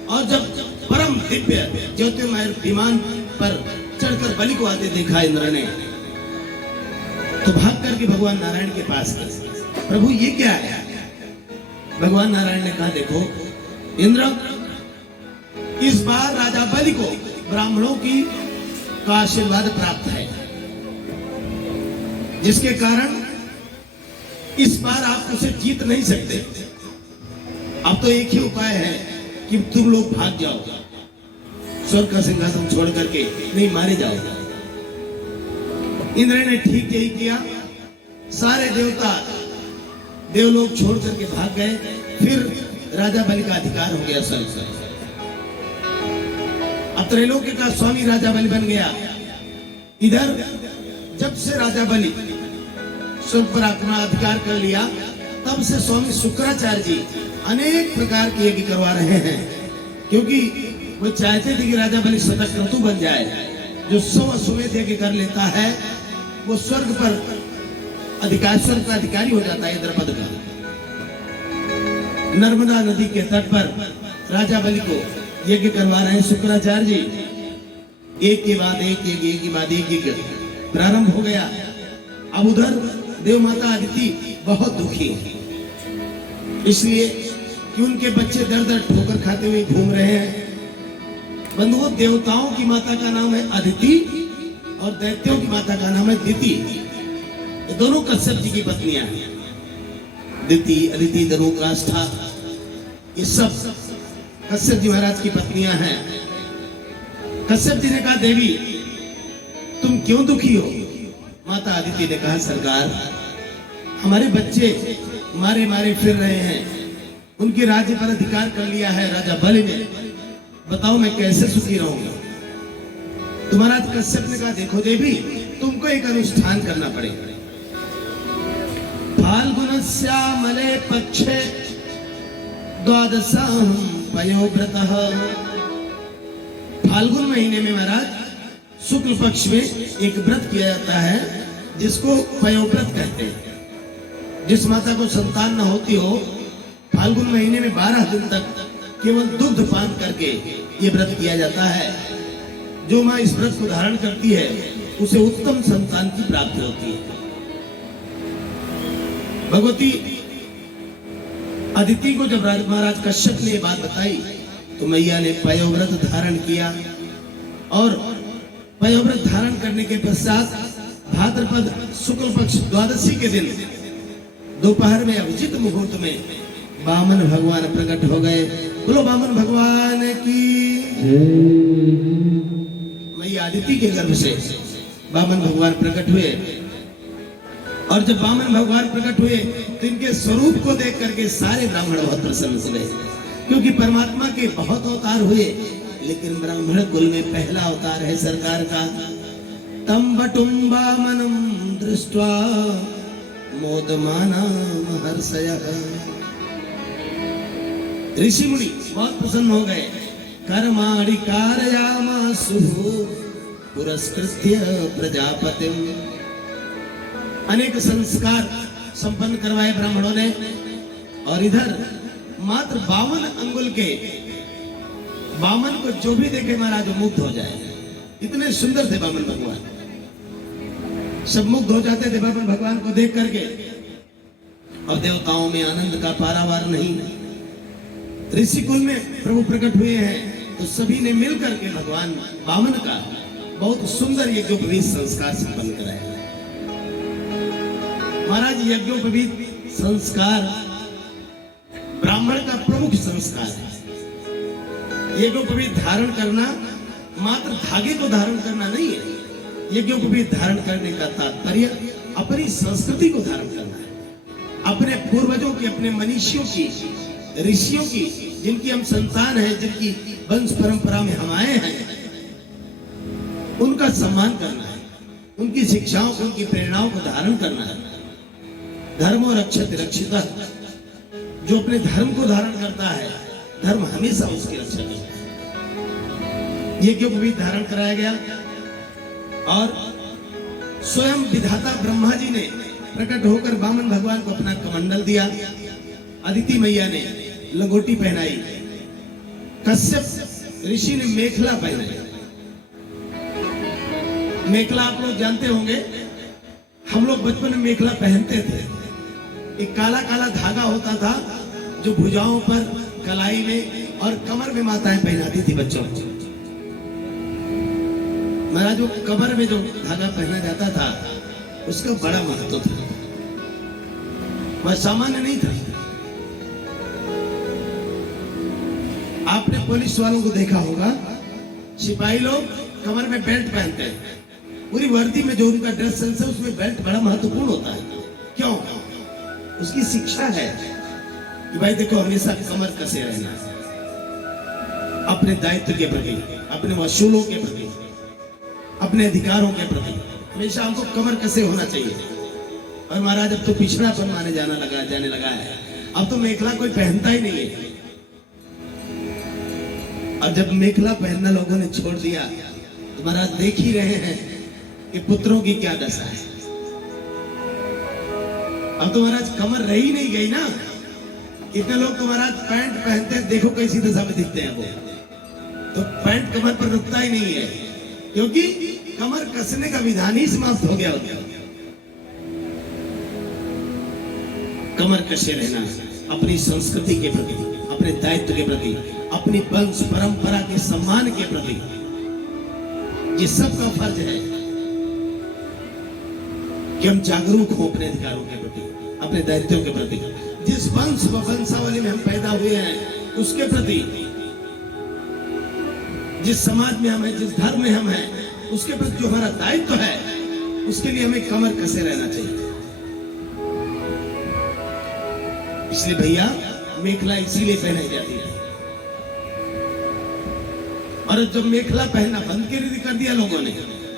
और जब परम दिव्य ज्योतिर्मय विमान पर चढ़कर बलि को आते देखा इंद्र ने, तो भाग करके भगवान नारायण के पास गए। प्रभु ये क्या है? भगवान नारायण ने कहा देखो इंद्र, इस बार राजा बलि को ब्राह्मणों का आशीर्वाद प्राप्त है, जिसके कारण इस बार आप उसे जीत नहीं सकते। अब तो एक ही उपाय है कि तुम लोग भाग जाओ, स्वर्ग का सिंहासन छोड़ करके नहीं मारे जाओ। इंद्र ने ठीक यही किया, सारे देवता देवलोक छोड़ करके भाग गए। फिर राजा बलि का अधिकार हो गया स्वर्ग से। अब त्रैलोक्य का स्वामी राजा बलि बन गया। इधर जब से राजा बलि स्वर्ग पर अपना अधिकार कर लिया, तब से स्वामी शुक्राचार्य जी अनेक प्रकार के यज्ञ करवा रहे हैं, क्योंकि वो चाहते थे कि राजा बलि शतक्रतु बन जाए। जो 100 अश्वमेध यज्ञ कर लेता है वो स्वर्ग पर स्वर्ग का अधिकारी हो जाता है, इंद्रपद का। नर्मदा नदी के तट पर राजा बलि को यज्ञ करवा रहे हैं शुक्राचार्य जी। एक के बाद एक यज्ञ, एक के बाद एक यज्ञ प्रारंभ हो गया। अब उधर देव माता अदिति बहुत दुखी है, इसलिए कि उनके बच्चे दर दर ठोकर खाते हुए घूम रहे हैं। बंधुओं, देवताओं की माता का नाम है अदिति और दैत्यों की माता का नाम है दिति। ये दोनों कश्यप जी की पत्नियां हैं। दिति, अदिति, धनुकाष्ठा, ये सब कश्यप जी महाराज की पत्नियां हैं। कश्यप जी ने कहा देवी तुम क्यों दुखी हो? माता अदिति ने कहा सरकार, हमारे बच्चे मारे मारे फिर रहे हैं, उनके राज्य पर अधिकार कर लिया है राजा बलि ने, बताओ मैं कैसे सुखी रहूंगा? तो महाराज कश्यप ने कहा देखो देवी, तुमको एक अनुष्ठान करना पड़ेगा। फाल्गुनस्यामले पक्षे द्वादशं पयोव्रतः। फाल्गुन महीने में महाराज शुक्ल पक्ष में एक व्रत किया जाता है जिसको पयोव्रत कहते हैं। जिस माता को संतान न होती हो, फाल्गुन महीने में 12 दिन तक केवल दुग्ध पान करके ये व्रत किया जाता है। जो माँ इस व्रत को धारण करती है उसे उत्तम संतान की प्राप्ति होती है। भगवती अदिति को जब महाराज कश्यप ने ये बात बताई तो मैया ने पयोव्रत धारण किया और पयोव्रत धारण करने के पश्चात भाद्रपद शुक्ल पक्ष द्वादशी के दिन दोपहर में अभिजित मुहूर्त में वामन भगवान प्रकट हो गए। बोलो वामन भगवान की। मैया अदिति के गर्भ से वामन भगवान प्रकट हुए और जब वामन भगवान प्रकट हुए तो इनके स्वरूप को देख करके सारे ब्राह्मण बहुत प्रसन्न हो गए। क्योंकि परमात्मा के बहुत अवतार हुए, लेकिन ब्राह्मण कुल में पहला अवतार है सरकार का। तम बटुम वामनम दृष्ट्वा मोदमाना महर्षयः। ऋषि मुनि बहुत प्रसन्न हो गए। कर्माणि कारयामासु पुरस्कृत्य प्रजापतिम। अनेक संस्कार संपन्न करवाए ब्राह्मणों ने, और इधर मात्र 52 अंगुल के वामन को जो भी देखे महाराज मुग्ध हो जाए। इतने सुंदर थे वामन भगवान, सब मुग्ध हो जाते थे वामन भगवान को देख करके। और देवताओं में आनंद का पारावार नहीं। ऋषि कुल में प्रभु प्रकट हुए हैं, तो सभी ने मिलकर के भगवान वामन का बहुत सुंदर यज्ञोपवीत संस्कार संपन्न कराया। महाराज यज्ञोपवीत संस्कार ब्राह्मण का प्रमुख संस्कार है। यज्ञोपवीत धारण करना मात्र धागे को धारण करना नहीं है। यज्ञोपवीत धारण करने का तात्पर्य अपनी संस्कृति को धारण करना है, अपने पूर्वजों की, अपने मनीषियों की, ऋषियों की, जिनकी हम संतान हैं, जिनकी वंश परंपरा में हम आए हैं, उनका सम्मान करना है, उनकी शिक्षाओं को, उनकी प्रेरणाओं को धारण करना है। धर्मो रक्षति रक्षितः। जो अपने धर्म को धारण करता है, धर्म हमेशा उसकी रक्षा करता है। ये क्यों भी धारण कराया गया। और स्वयं विधाता ब्रह्मा जी ने प्रकट होकर वामन भगवान को अपना कमंडल दिया। अदिति मैया ने लंगोटी पहनाई। कश्यप ऋषि ने मेखला पहनाई। मेखला आप लोग जानते होंगे, हम लोग बचपन में मेखला पहनते थे। एक काला काला धागा होता था जो भुजाओं पर, कलाई में और कमर में माताएं पहनाती थी बच्चों को। महाराज वो कमर में जो धागा पहना जाता था उसका बड़ा महत्व था, वह सामान्य नहीं था। आपने पुलिस वालों को देखा होगा, सिपाही लोग कमर में बेल्ट पहनते हैं। पूरी वर्दी में जो उनका ड्रेस सेंस है उसमें बेल्ट बड़ा महत्वपूर्ण होता है। क्यों? उसकी शिक्षा है कि भाई देखो हमेशा कमर कसे रहना है, अपने दायित्व के प्रति, अपने वसूलों के प्रति, अपने अधिकारों के प्रति हमेशा हमको कमर कसे होना चाहिए। और महाराज अब तो पिछड़ापन माने जाने लगा है। अब तो मेखला कोई पहनता ही नहीं है। और जब मेखला पहनना लोगों ने छोड़ दिया तो महाराज देख ही रहे हैं कि पुत्रों की क्या दशा है। अब तो महाराज कमर रही नहीं गई ना। इतने लोग तो महाराज पैंट पहनते हैं, देखो कैसी दशा में दिखते हैं वो। तो पैंट कमर पर रुकता ही नहीं है, क्योंकि कमर कसने का विधान ही समाप्त हो गया होता है। कमर कसे रहना अपनी संस्कृति के प्रति, अपने दायित्व के प्रति, अपनी वंश परंपरा के सम्मान के प्रति, ये सबका फर्ज है कि हम जागरूक हो अपने अधिकारों के प्रति, अपने दायित्वों के प्रति। जिस वंश व वंशावली में हम पैदा हुए हैं उसके प्रति, जिस समाज में हम हैं, जिस धर्म में हम हैं, उसके प्रति जो हमारा दायित्व है, उसके लिए हमें कमर कसे रहना चाहिए। इसलिए भैया मेखला इसीलिए पहनाई जाती है। और जब मेखला पहनना बंद कर दिया लोगों ने,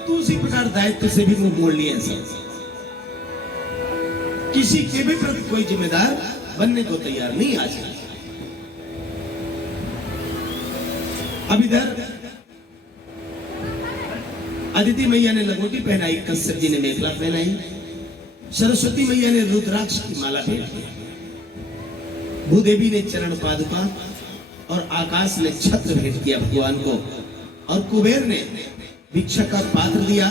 तो उसी प्रकार दायित्व से भी मुंह मोड़ लिए सब। किसी के भी प्रति कोई जिम्मेदार बनने को तैयार नहीं आज। अब इधर अदिति मैया ने लंगोटी पहनाई, कश्यप जी ने मेखला पहनाई, सरस्वती मैया ने रुद्राक्ष की माला भेंट की, भूदेवी ने चरण पादुका और आकाश ने छत्र भेंट किया भगवान को, और कुबेर ने भिक्षा का पात्र दिया,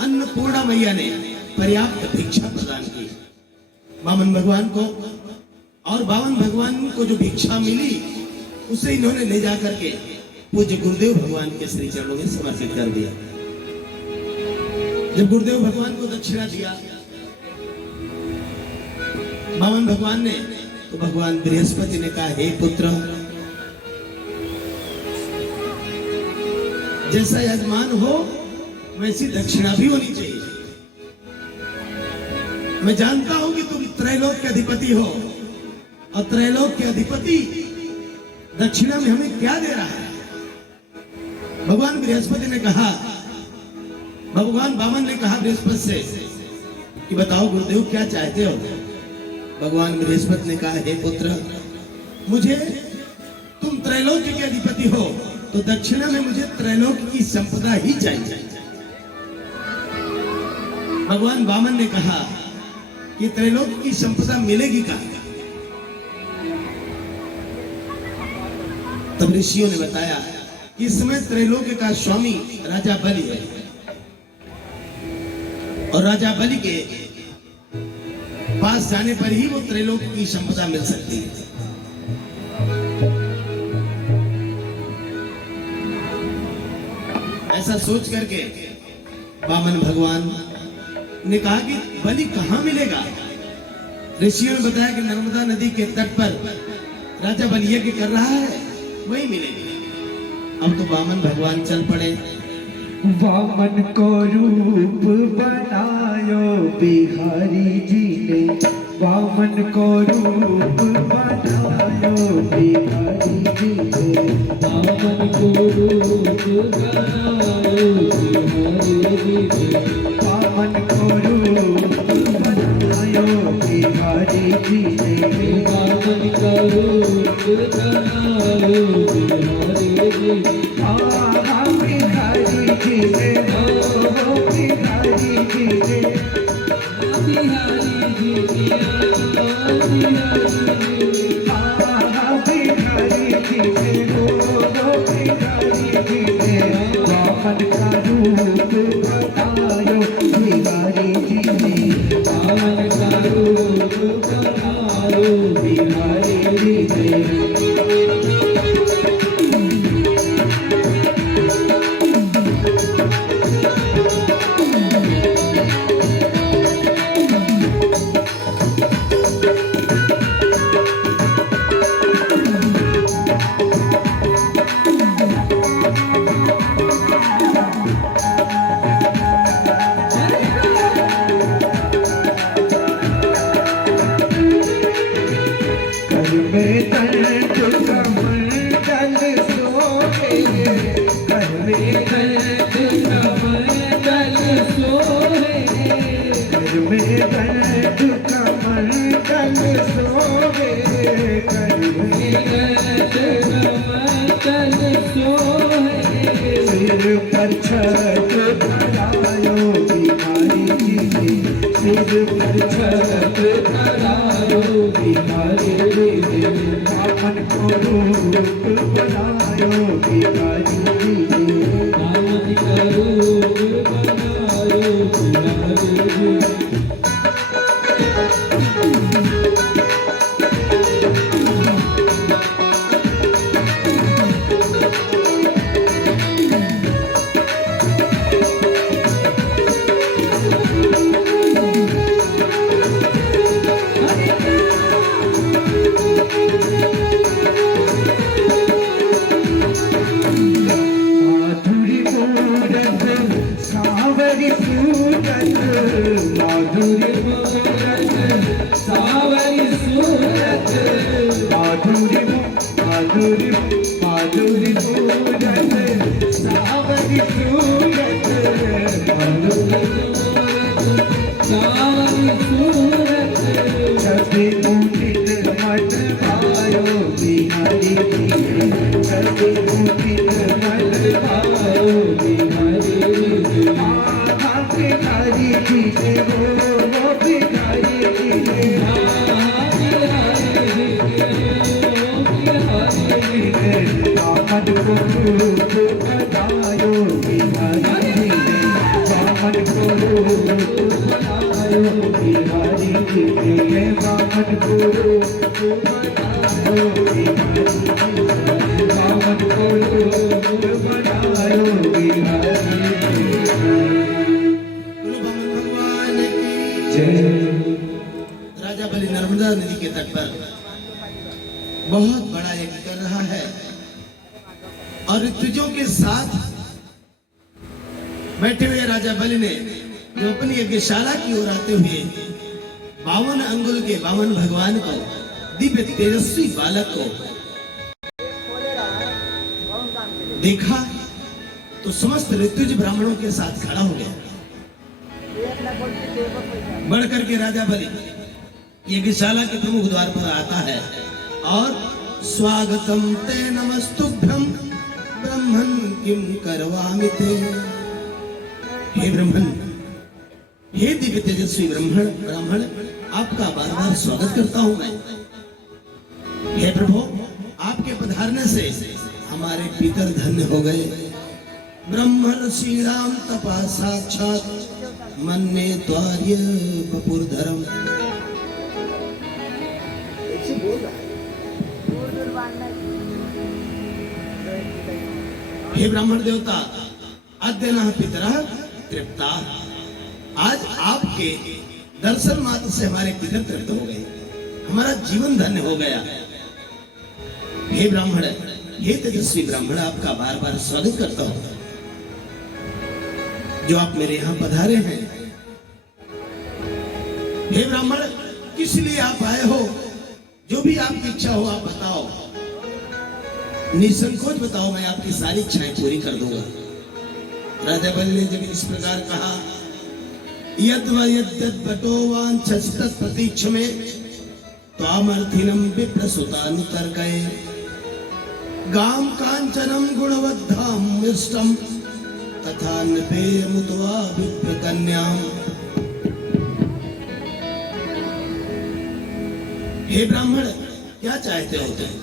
अन्नपूर्णा मैया ने पर्याप्त भिक्षा प्रदान की वामन भगवान को। और वामन भगवान को जो भिक्षा मिली उसे इन्होंने ले जाकर के पूज्य गुरुदेव भगवान के श्री चरणों में समर्पित कर दिया। जब गुरुदेव भगवान को दक्षिणा दिया वामन भगवान ने, तो भगवान बृहस्पति ने कहा, हे पुत्र, जैसा यजमान हो वैसी दक्षिणा भी होनी चाहिए। मैं जानता हूं कि तुम त्रैलोक के अधिपति हो, और त्रैलोक के अधिपति दक्षिणा में हमें क्या दे रहा है? भगवान बृहस्पति ने कहा, भगवान वामन ने कहा बृहस्पति से कि बताओ गुरुदेव क्या चाहते हो? भगवान बृहस्पति ने कहा, हे पुत्र, मुझे तुम त्रैलोक के अधिपति हो, तो दक्षिणा में मुझे त्रैलोक की संपदा ही चाहिए। भगवान वामन ने कहा कि त्रैलोक की संपदा मिलेगी कहां? तब ऋषियों ने बताया कि इस समय त्रैलोक का स्वामी राजा बलि है, और राजा बलि के पास जाने पर ही वो त्रैलोक की संपदा मिल सकती है। ऐसा सोच करके वामन भगवान ने कहा कि बलि कहां मिलेगा? ऋषियों ने बताया कि नर्मदा नदी के तट पर राजा बलि यज्ञ कर रहा है, वही मिलेगी। अब तो वामन भगवान चल पड़े। वामन को रूप बनायो बिहारी जी ने, वामन को रूप बनायो बिहारी जी ने, वामन को रूप बनायो बिहारी जी ने, वामन को रूप बनायो बिहारी जी ने, वामन का रूप बनायो बिहारी जी ने। बिहारी जी ने, ओ बिहारी जी ने, बिहारी जी ने, बिहारी जी ने, ओ बिहारी जी ने, वामन का रूप बतायो बिहारी जी ने, वामन का रूप बतायो बिहारी जी ने। सिर पर छत धरायो बिहारी जी ने, सिर पर छत धरायो बिहारी जी ने, वामन को रूप बनायो बिहारी जी ने, वामन का रूप बनायो बिहारी जी ने। राजा बलि नर्मदा नदी के तट पर बहुत बड़ा यज्ञ कर रहा है और ऋतुजों के साथ बैठे हुए राजा बलि ने जो अपनी यज्ञशाला की ओर आते हुए 52 अंगुल के वामन भगवान को, दिव्य तेजस्वी बालक को देखा तो समस्त ऋतुज ब्राह्मणों के साथ खड़ा हो गया। बढ़कर के राजा बलि यज्ञशाला के प्रमुख द्वार पर आता है और स्वागतम ते नमस्तुभ्यं ब्रह्मन् किम करवामि ते। हे ब्रह्मन, हे दिव्य तेजस्वी ब्राह्मण, आपका बार बार स्वागत करता हूं मैं। हे प्रभु, आपके पधारने से हमारे पितर धन्य हो गए। ब्रह्मण श्री राम तपा साक्षात मन्ने त्वार्य बपुर्धरम। हे ब्राह्मण देवता, अद्य पितरः तृप्ता। आज आपके दर्शन मात्र से हमारे पितर तृप्त हो गए, हमारा जीवन धन्य हो गया। हे ब्राह्मण, हे तेजस्वी ब्राह्मण, आपका बार बार स्वागत करता हूं जो आप मेरे यहां पधारे हैं। हे ब्राह्मण, किस लिए आप आए हो? जो भी आपकी इच्छा हो आप बताओ, निसंकोच बताओ, मैं आपकी सारी इच्छाएं पूरी कर दूंगा। राजा बलि ने जब इस प्रकार कहा, यद् बटो वांछस्तत् प्रतीक्ष में त्वामर्थिनं विप्रसुतानुतर्कये गाम कांचनम गुणवद्धाम मिष्टम तथा नृपेयमुत्वा विप्रकन्याम। हे ब्राह्मण, क्या चाहते हो तुम?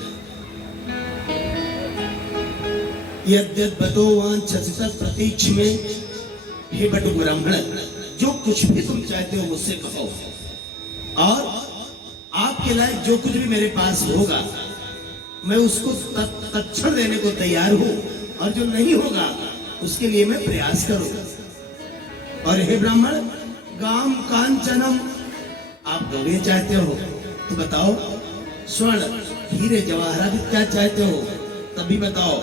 यद्यद् बतो वांछस्तत् प्रतीक्ष में। हे बटु ब्राह्मण, जो कुछ भी तुम चाहते हो मुझसे कहो, और आपके लायक जो कुछ भी मेरे पास होगा मैं उसको तत्क्षण देने को तैयार हूं, और जो नहीं होगा उसके लिए मैं प्रयास करूंगा। और हे ब्राह्मण, गाम कांचनम, आप गौरिया चाहते हो तो बताओ। स्वर्ण हीरे जवाहरात क्या चाहते हो तब भी बताओ।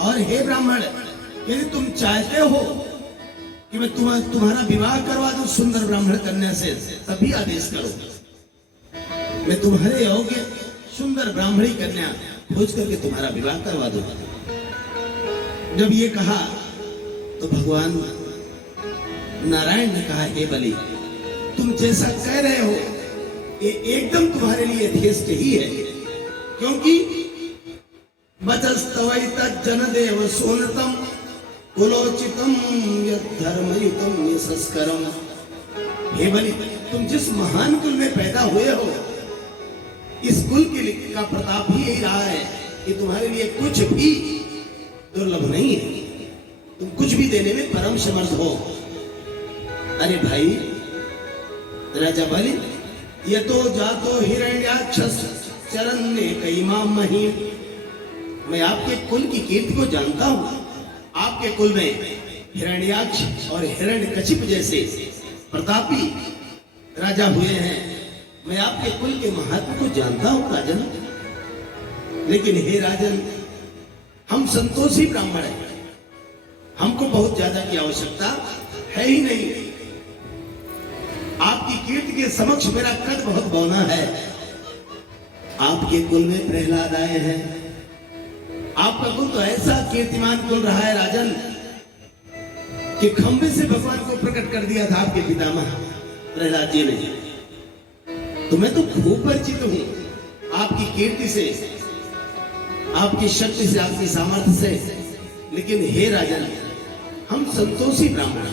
और हे ब्राह्मण, यदि तुम चाहते हो कि मैं तुम्हारा विवाह करवा दूं सुंदर ब्राह्मण कन्या से, तभी आदेश करो। मैं तुम्हारे योग्य सुंदर ब्राह्मणी कन्या खोज करके तुम्हारा विवाह करवा दूंगा। जब ये कहा तो भगवान नारायण ने कहा, हे बलि, तुम जैसा कह रहे हो ये एकदम तुम्हारे लिए यथेष्ट ही है, क्योंकि वचस्तवैतत् जनदेव सोनतम कुलोचितम यद्धर्मयुतम यशस्करम। हे बलि, तुम जिस महान कुल में पैदा हुए हो, इस कुल का प्रताप ही यही रहा है कि तुम्हारे लिए कुछ भी दुर्लभ नहीं है, तुम कुछ भी देने में परम समर्थ हो। अरे भाई राजा बलि, ये तो जातो हिरण्याक्ष चरण्य कईमा मही। मैं आपके कुल की कीर्ति को जानता हूं। आपके कुल में हिरण्याक्ष और हिरण्यकशिप जैसे प्रतापी राजा हुए हैं। मैं आपके कुल के महत्व को जानता हूं राजन। लेकिन हे राजन, हम संतोषी ब्राह्मण हैं, हमको बहुत ज्यादा की आवश्यकता है ही नहीं। आपकी कीर्ति के समक्ष मेरा कद बहुत बौना है। आपके कुल में प्रहलाद आए हैं। आपका कुल तो ऐसा कीर्तिमान कुल रहा है राजन कि खंबे से भगवान को प्रकट कर दिया था आपके पितामह प्रहलाद जी ने। तो मैं तो खूब परिचित हूं आपकी कीर्ति से, आपकी शक्ति से, आपकी सामर्थ्य से। लेकिन हे राजन, हम संतोषी ब्राह्मण,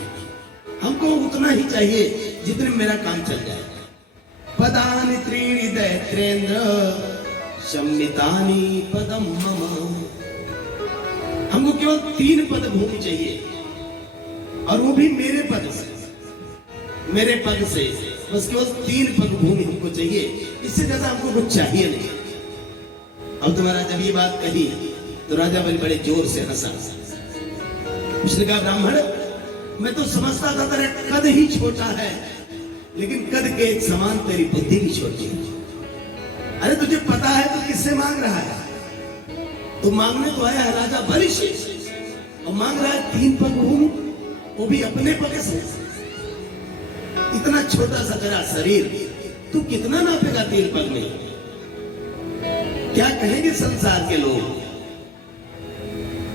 हमको उतना ही चाहिए जितने मेरा काम चल जाए। पदानि त्रीणि दैत्रेंद्र सम्मितानि पदम मम। हमको केवल 3 पद भूमि चाहिए, और वो भी मेरे पद से, मेरे पद से बस केवल 3 पद भूमि हमको चाहिए, इससे ज्यादा हमको कुछ चाहिए नहीं। अब तुम्हारा जब ये बात कही तो राजा बलि बड़े जोर से हंसा। उसने कहा, ब्राह्मण, मैं तो समझता था तेरा कद ही छोटा है, लेकिन कद के समान तेरी बुद्धि भी छोटी है। अरे तुझे पता है तो किससे मांग रहा है? तो मांगने तो आया है राजा बलि से, और मांग रहा है 3 पग भूमि, वो भी अपने पग से। इतना छोटा सा तेरा शरीर, तू कितना नापेगा 3 पग में? क्या कहेंगे संसार के लोग?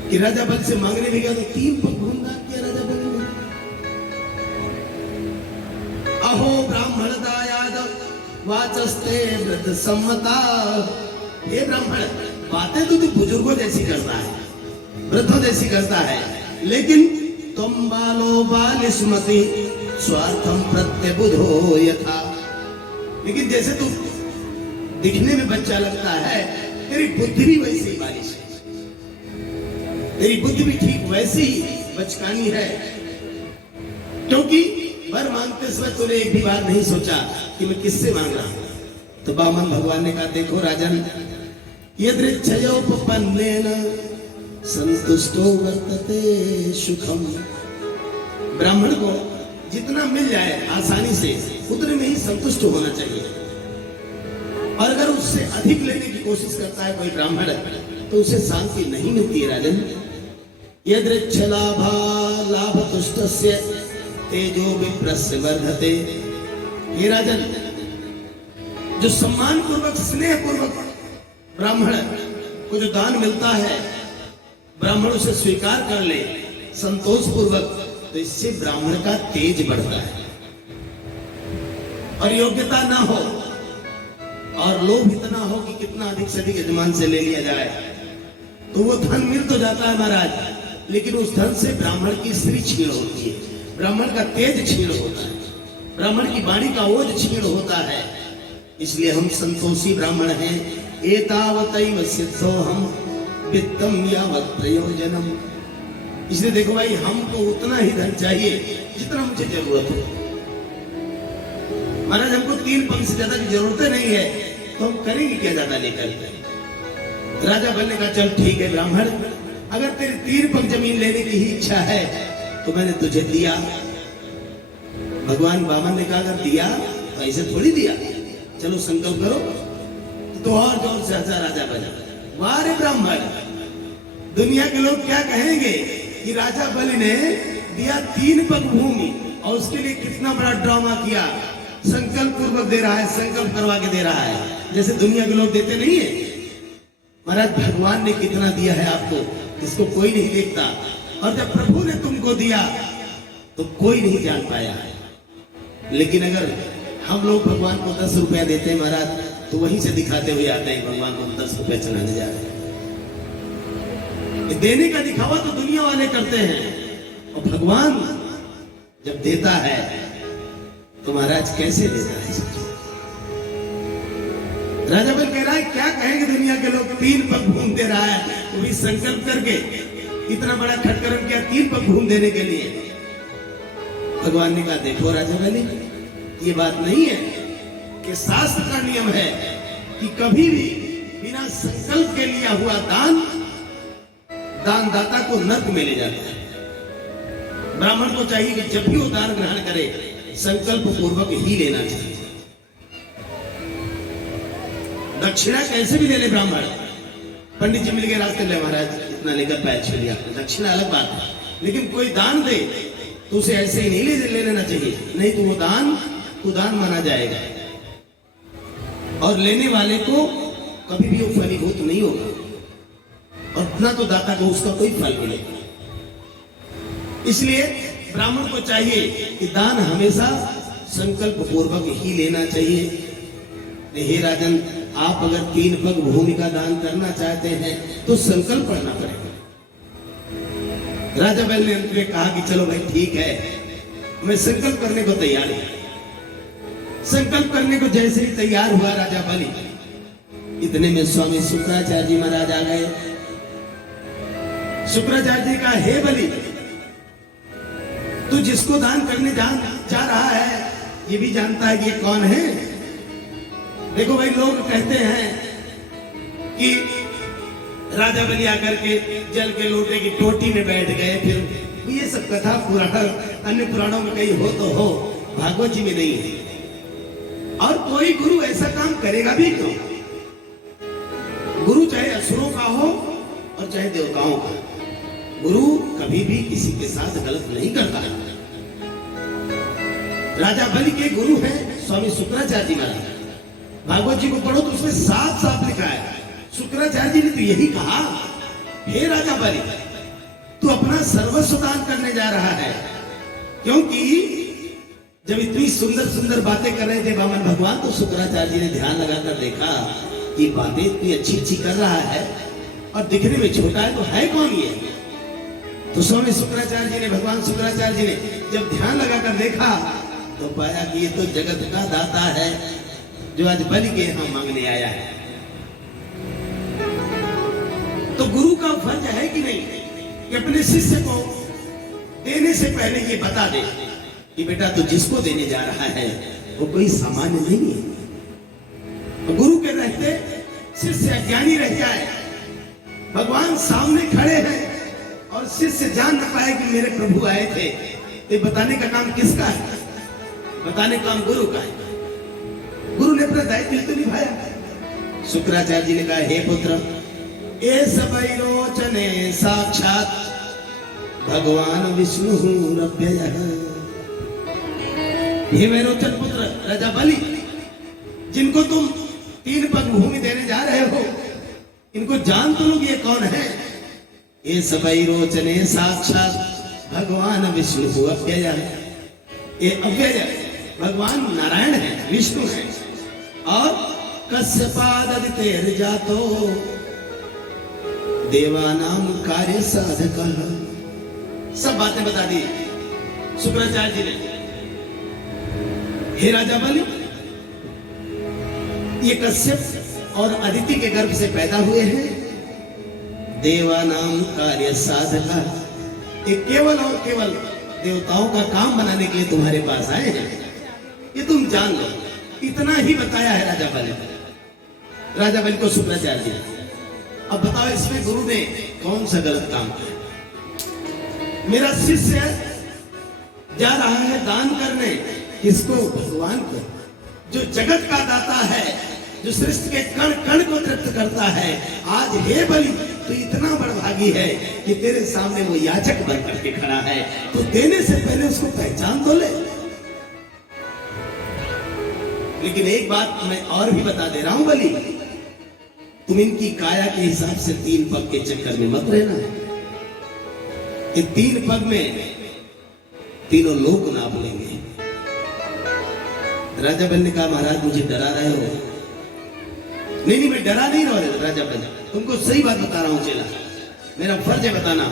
कि राजा बल से मांगने भी गया तो 3 पग भूमि दान किया राजा बल ने। अहो ब्राह्मण दायाद वाचस्ते व्रत सम्मता। हे ब्राह्मण, बातें तो तू बुजुर्गों जैसी करता है, वृद्धों जैसी करता है, लेकिन तुम बालो बाल स्मृति स्वार्थम प्रत्यबुधो यथा। लेकिन जैसे तू दिखने में बच्चा लगता है, तेरी बुद्धि भी वैसी ही बालिश है, तेरी बुद्धि भी ठीक वैसी ही बचकानी है। क्योंकि वर मांगते समय तूने एक भी बार नहीं सोचा कि मैं किससे मांग रहा हूं। तो बामन भगवान ने कहा, देखो राजन, यदृच्छयोपपन्नेन संतुष्टो वर्तते सुखम। ब्राह्मण को जितना मिल जाए आसानी से उतने में ही संतुष्ट होना चाहिए, और अगर उससे अधिक लेने की कोशिश करता है कोई ब्राह्मण तो उसे शांति नहीं मिलती है राजन। यदृच्छ लाभा लाभ तुष्टस्य तेजो विप्रस्य वर्धते। ये राजन, जो सम्मान पूर्वक स्नेह पूर्वक ब्राह्मण को जो दान मिलता है, ब्राह्मण उसे स्वीकार कर ले संतोष पूर्वक, तो इससे ब्राह्मण का तेज बढ़ता है। और योग्यता ना हो और लोभ इतना हो कि कितना अधिक से अधिक यजमान से ले लिया जाए, तो वो धन मिल तो जाता है महाराज, लेकिन उस धन से ब्राह्मण की स्त्री छीण होती है, ब्राह्मण का तेज छीण होता है, ब्राह्मण की वाणी का ओज छीण होता है। इसलिए हम संतोषी ब्राह्मण हैं। एतावतैव सिद्धो हम वित्तम यावत् प्रयोजनम। इसलिए देखो भाई, हमको उतना ही धन चाहिए जितना मुझे जरूरत है। महाराज, हमको 3 पग से ज्यादा की जरूरत नहीं है, तो हम करेंगे क्या ज्यादा लेकर। राजा बल ने कहा, चल ठीक है ब्राह्मण, अगर तेरी 3 पग जमीन लेने की ही इच्छा है तो मैंने तुझे दिया। भगवान वामन ने कहा, अगर दिया तो ऐसे थोड़ी दिया, चलो संकल्प करो। तो और जोर से हंसा राजा बल। वाह रे ब्राह्मण, दुनिया के लोग क्या कहेंगे कि राजा बलि ने दिया 3 पग भूमि, और उसके लिए कितना बड़ा ड्रामा किया, संकल्प पूर्वक दे रहा है, संकल्प करवा के दे रहा है, जैसे दुनिया के लोग देते नहीं है। महाराज, भगवान ने कितना दिया है आपको, इसको कोई नहीं देखता, और जब प्रभु ने तुमको दिया तो कोई नहीं जान पाया। लेकिन अगर हम लोग भगवान को 10 रुपया देते हैं महाराज, तो वहीं से दिखाते हुए आते हैं भगवान को 10 रुपया चलाने जा रहे हैं। देने का दिखावा तो दुनिया वाले करते हैं, और भगवान जब देता है तो महाराज कैसे देता है। राजा बल कह रहा है, क्या कहेंगे दुनिया के लोग, 3 पग भूमि दे रहा है, वो भी संकल्प करके इतना बड़ा खटकरम किया 3 पग भूमि देने के लिए। भगवान ने कहा, देखो राजा बलि, ये बात नहीं है कि शास्त्र का नियम है कि कभी भी बिना संकल्प के लिया हुआ दान दानदाता को नर्क में ले जाता है। ब्राह्मण को चाहिए कि जब भी वो दान ग्रहण करे, संकल्प पूर्वक ही लेना चाहिए। दक्षिणा कैसे भी ले ले ब्राह्मण, पंडित जी मिल गए रास्ते ले, महाराज इतना लेकर पैर छू लिया, दक्षिणा अलग बात है, लेकिन कोई दान दे तो उसे ऐसे ही नहीं ले लेना चाहिए, नहीं तो वो दान कुदान माना जाएगा, और लेने वाले को कभी भी वो फलीभूत नहीं होगा, और ना तो दाता को उसका कोई फल मिलेगा। इसलिए ब्राह्मण को चाहिए कि दान हमेशा संकल्प पूर्वक ही लेना चाहिए। हे राजन, आप अगर 3 पग भूमि का दान करना चाहते हैं तो संकल्प करना पड़ेगा। राजा बैल ने अंत में कहा कि चलो भाई ठीक है, मैं संकल्प करने को तैयार हूं। संकल्प करने को जैसे ही तैयार हुआ राजा बलि, इतने में स्वामी शुक्राचार्य जी महाराज आ गए। शुक्राचार्य जी का, हे बलि, तू जिसको दान करने जा रहा है ये भी जानता है कि ये कौन है। देखो भाई, लोग कहते हैं कि राजा बलि आकर के जल के लोटे की टोटी में बैठ गए, फिर ये सब कथा अन्य पुराणों में कहीं हो तो हो, भागवत जी में नहीं है। और कोई गुरु ऐसा काम करेगा भी क्यों? गुरु चाहे असुरों का हो और चाहे देवताओं का, गुरु कभी भी किसी के साथ गलत नहीं करता है। राजा बलि के गुरु हैं स्वामी शुक्राचार्य जी महाराज। भागवत जी को पढ़ो तो उसमें साफ साफ लिखा है, शुक्राचार्य जी ने तो यही कहा, हे राजा बलि, तू अपना सर्वस्व दान करने जा रहा है। क्योंकि जब इतनी सुंदर सुंदर बातें कर रहे थे वामन भगवान, तो शुक्राचार्य जी ने ध्यान लगाकर देखा कि बातें इतनी अच्छी अच्छी कर रहा है और दिखने में छोटा है, तो है कौन ये? तो स्वामी शुक्राचार्य जी ने, भगवान शुक्राचार्य जी ने जब ध्यान लगाकर देखा तो पाया कि ये तो जगत का दाता है, जो आज बलि के यहां मांगने आया है। तो गुरु का फर्ज है कि नहीं कि अपने शिष्य को देने से पहले ये बता दे कि बेटा तू जिसको देने जा रहा है वो कोई सामान्य नहीं है। तो गुरु के रहते शिष्य अज्ञानी रह जाए, भगवान सामने खड़े हैं और शिष्य जान न पाए कि मेरे प्रभु आए थे, ये बताने का काम किसका है? बताने का काम गुरु का है। गुरु ने अपना दायित्व तो निभाया। शुक्राचार्य जी ने कहा, हे पुत्र, ये सबई रोचने साक्षात भगवान विष्णु रव्ययः। हे वैरोचन पुत्र राजा बलि, जिनको तुम 3 पग भूमि देने जा रहे हो, इनको जान तो लोग ये कौन है? ये सबई रोचने साक्षात भगवान विष्णु अव्ययः। ये अव्यय भगवान नारायण है, विष्णु है। और कश्यपादितेर जातो देवानाम कार्य साधक। सब बातें बता दी शुक्राचार्य जी ने। हे राजा बलि, ये कश्यप और अदिति के गर्भ से पैदा हुए हैं, देवानाम कार्य साधक। ये केवल और केवल देवताओं का काम बनाने के लिए तुम्हारे पास आए हैं, ये तुम जान लो। इतना ही बताया है राजा बलि, राजा बलि को शुक्राचार्य जी। अब बताओ इसमें गुरु ने कौन सा गलत काम किया? मेरा शिष्य जा रहा है दान करने, किसको? भगवान को, जो जगत का दाता है, जो सृष्टि के कण कण को तृप्त करता है। आज हे बलि, तो इतना बड़भागी है कि तेरे सामने वो याचक बन करके खड़ा है, तो देने से पहले उसको पहचान तो ले। लेकिन एक बात मैं और भी बता दे रहा हूं बलि, तुम इनकी काया के हिसाब से 3 पग के चक्कर में मत रहना। ये 3 पग में तीनों लोग नाप लेंगे। राजा बलि ने कहा, महाराज मुझे डरा रहे हो? नहीं, मैं डरा नहीं रहा राजा बलि, तुमको सही बात बता रहा हूं चेला, मेरा फर्ज है बताना।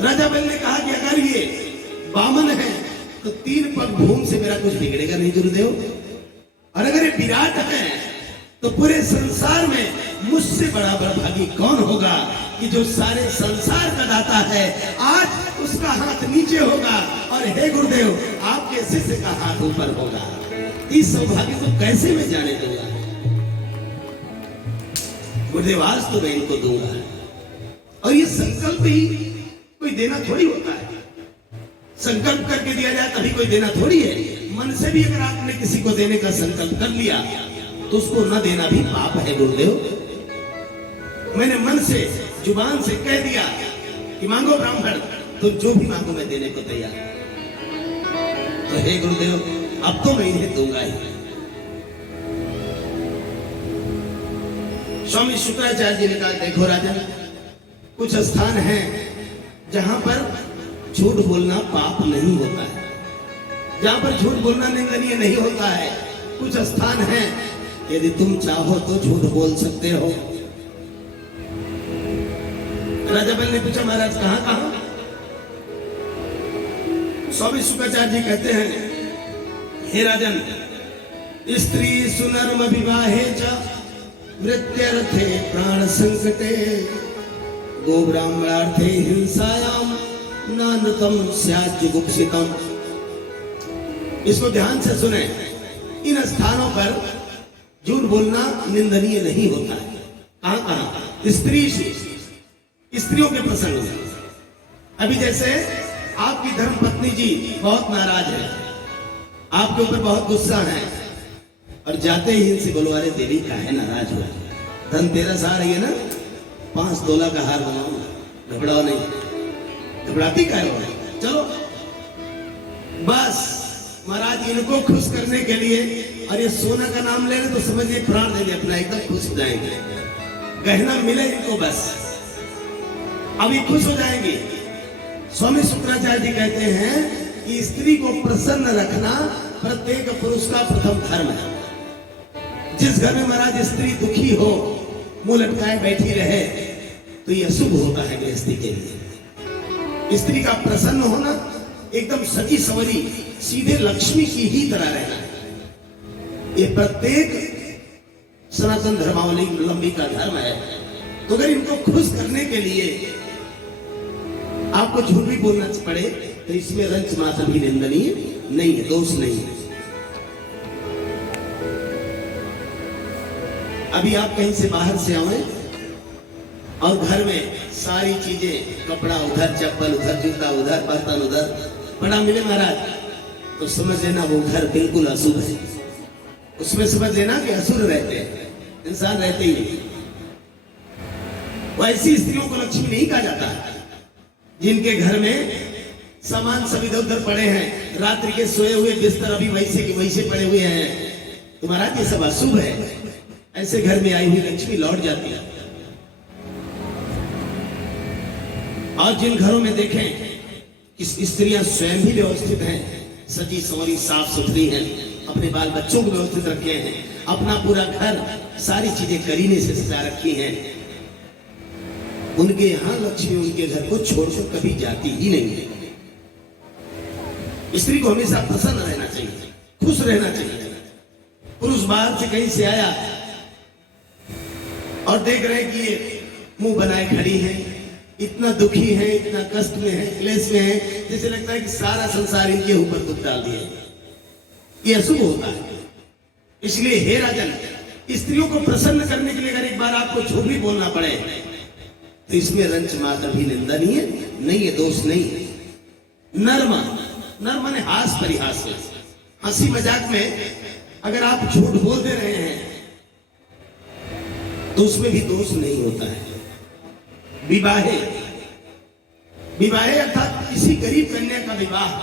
राजा बलि ने कहा कि अगर ये वामन है तो 3 पग भूमि से मेरा कुछ बिगड़ेगा नहीं गुरुदेव, और अगर ये विराट है तो पूरे संसार में मुझसे बड़ा बड़भागी कौन होगा कि जो सारे संसार का दाता है, आज उसका हाथ नीचे होगा और हे गुरुदेव आपके शिष्य का हाथ ऊपर होगा। इस सौभाग्य को कैसे मैं जाने दूंगा? गुरुदेव आज तो मैं इनको दूंगा। और ये संकल्प ही कोई देना थोड़ी होता है, संकल्प करके दिया जाए तभी कोई देना थोड़ी है। मन से भी अगर आपने किसी को देने का संकल्प कर लिया तो उसको न देना भी पाप है गुरुदेव। मैंने मन से जुबान से कह दिया कि मांगो ब्राह्मण, तो जो भी मांगो मैं देने को तैयार। तो हे गुरुदेव अब तो मैं इन्हें दूंगा ही। स्वामी शुक्राचार्य जी ने कहा, देखो राजन, कुछ स्थान हैं जहां पर झूठ बोलना पाप नहीं होता है, जहां पर झूठ बोलना निंदनीय नहीं होता है। कुछ स्थान हैं यदि तुम चाहो तो झूठ बोल सकते हो। राजा बलि ने पूछा, महाराज कहां कहां? स्वामी शुक्राचार्य जी कहते हैं, हे राजन, स्त्री सुनर्म विवाहे च मृत्यर्थे प्राण संकटे गो ब्राह्मणार्थे हिंसायाम नानृतम स्यात् जुगुप्सितम। इसको ध्यान से सुने। इन स्थानों पर झूठ बोलना निंदनीय नहीं होता है। कहां कहां? स्त्रियों के प्रसंग में। अभी जैसे आपकी धर्म पत्नी जी बहुत नाराज है, आपके ऊपर बहुत गुस्सा है, और जाते ही इनसे बोलो, अरे देवी काहे नाराज हो? धनतेरस आ रही है ना, 5 तोला का हार बनाओ, घबराओ नहीं। घबराती काहे हो? चलो बस महाराज इनको खुश करने के लिए, और ये सोना का नाम ले रहे तो समझिए प्राण दे दे अपना, एकदम खुश हो जाएंगे। गहना मिले इनको बस। अभी खुश हो जाएंगे। स्वामी शुक्राचार्य जी कहते हैं कि स्त्री को प्रसन्न रखना प्रत्येक पुरुष का प्रथम धर्म है। जिस घर में महाराज स्त्री दुखी हो, मुंह लटकाए बैठी रहे, तो यह अशुभ होता है गृहस्थी के लिए। स्त्री का प्रसन्न होना, एकदम सजी सवरी सीधे लक्ष्मी की ही तरह रहना है। ये प्रत्येक सनातन धर्मावलंबी का धर्म है। तो अगर इनको खुश करने के लिए आपको झूठ भी बोलना पड़े तो इसमें रंच मात्र भी निंदनीय नहीं है, दोष नहीं है। अभी आप कहीं से बाहर से आए और घर में सारी चीजें, कपड़ा उधर, चप्पल उधर, जूता उधर, बर्तन उधर पड़ा मिले महाराज, तो समझ लेना वो घर बिल्कुल अशुभ है। उसमें समझ लेना कि असुर रहते हैं, इंसान रहते ही नहीं। वैसी स्त्रियों को लक्ष्मी नहीं कहा जाता जिनके घर में सामान सब इधर उधर पड़े हैं, रात्रि के सोए हुए बिस्तर अभी वैसे के वैसे पड़े हुए हैं, तो महाराज ये सब अशुभ है। ऐसे घर में आई हुई लक्ष्मी लौट जाती है। और जिन घरों में देखें कि स्त्रियां स्वयं ही व्यवस्थित हैं, सजी संवरी साफ सुथरी हैं, अपने बाल बच्चों को व्यवस्थित रखे हैं, अपना पूरा घर सारी चीजें करीने से सजा रखी हैं, उनके यहां लक्ष्मी उनके घर को छोड़कर कभी जाती ही नहीं है। स्त्री को हमेशा प्रसन्न रहना चाहिए, खुश रहना चाहिए। पुरुष बाहर से कहीं से आया और देख रहे कि ये मुंह बनाए खड़ी है, इतना दुखी है, इतना कष्ट में है, क्लेश में है, जैसे लगता है कि सारा संसार इनके ऊपर दुख डाल दिया। ये अशुभ होता है। इसलिए हे राजन, स्त्रियों को प्रसन्न करने के लिए अगर एक बार आपको झूठ भी बोलना पड़े तो इसमें रंच मात्र भी निंदनीय नहीं है, दोष नहीं है। नर्म, नर्म माने हास परिहास, हंसी मजाक में अगर आप झूठ बोल दे रहे हैं तो उसमें भी दोष नहीं होता है। विवाहे, विवाहे अर्थात किसी गरीब कन्या का विवाह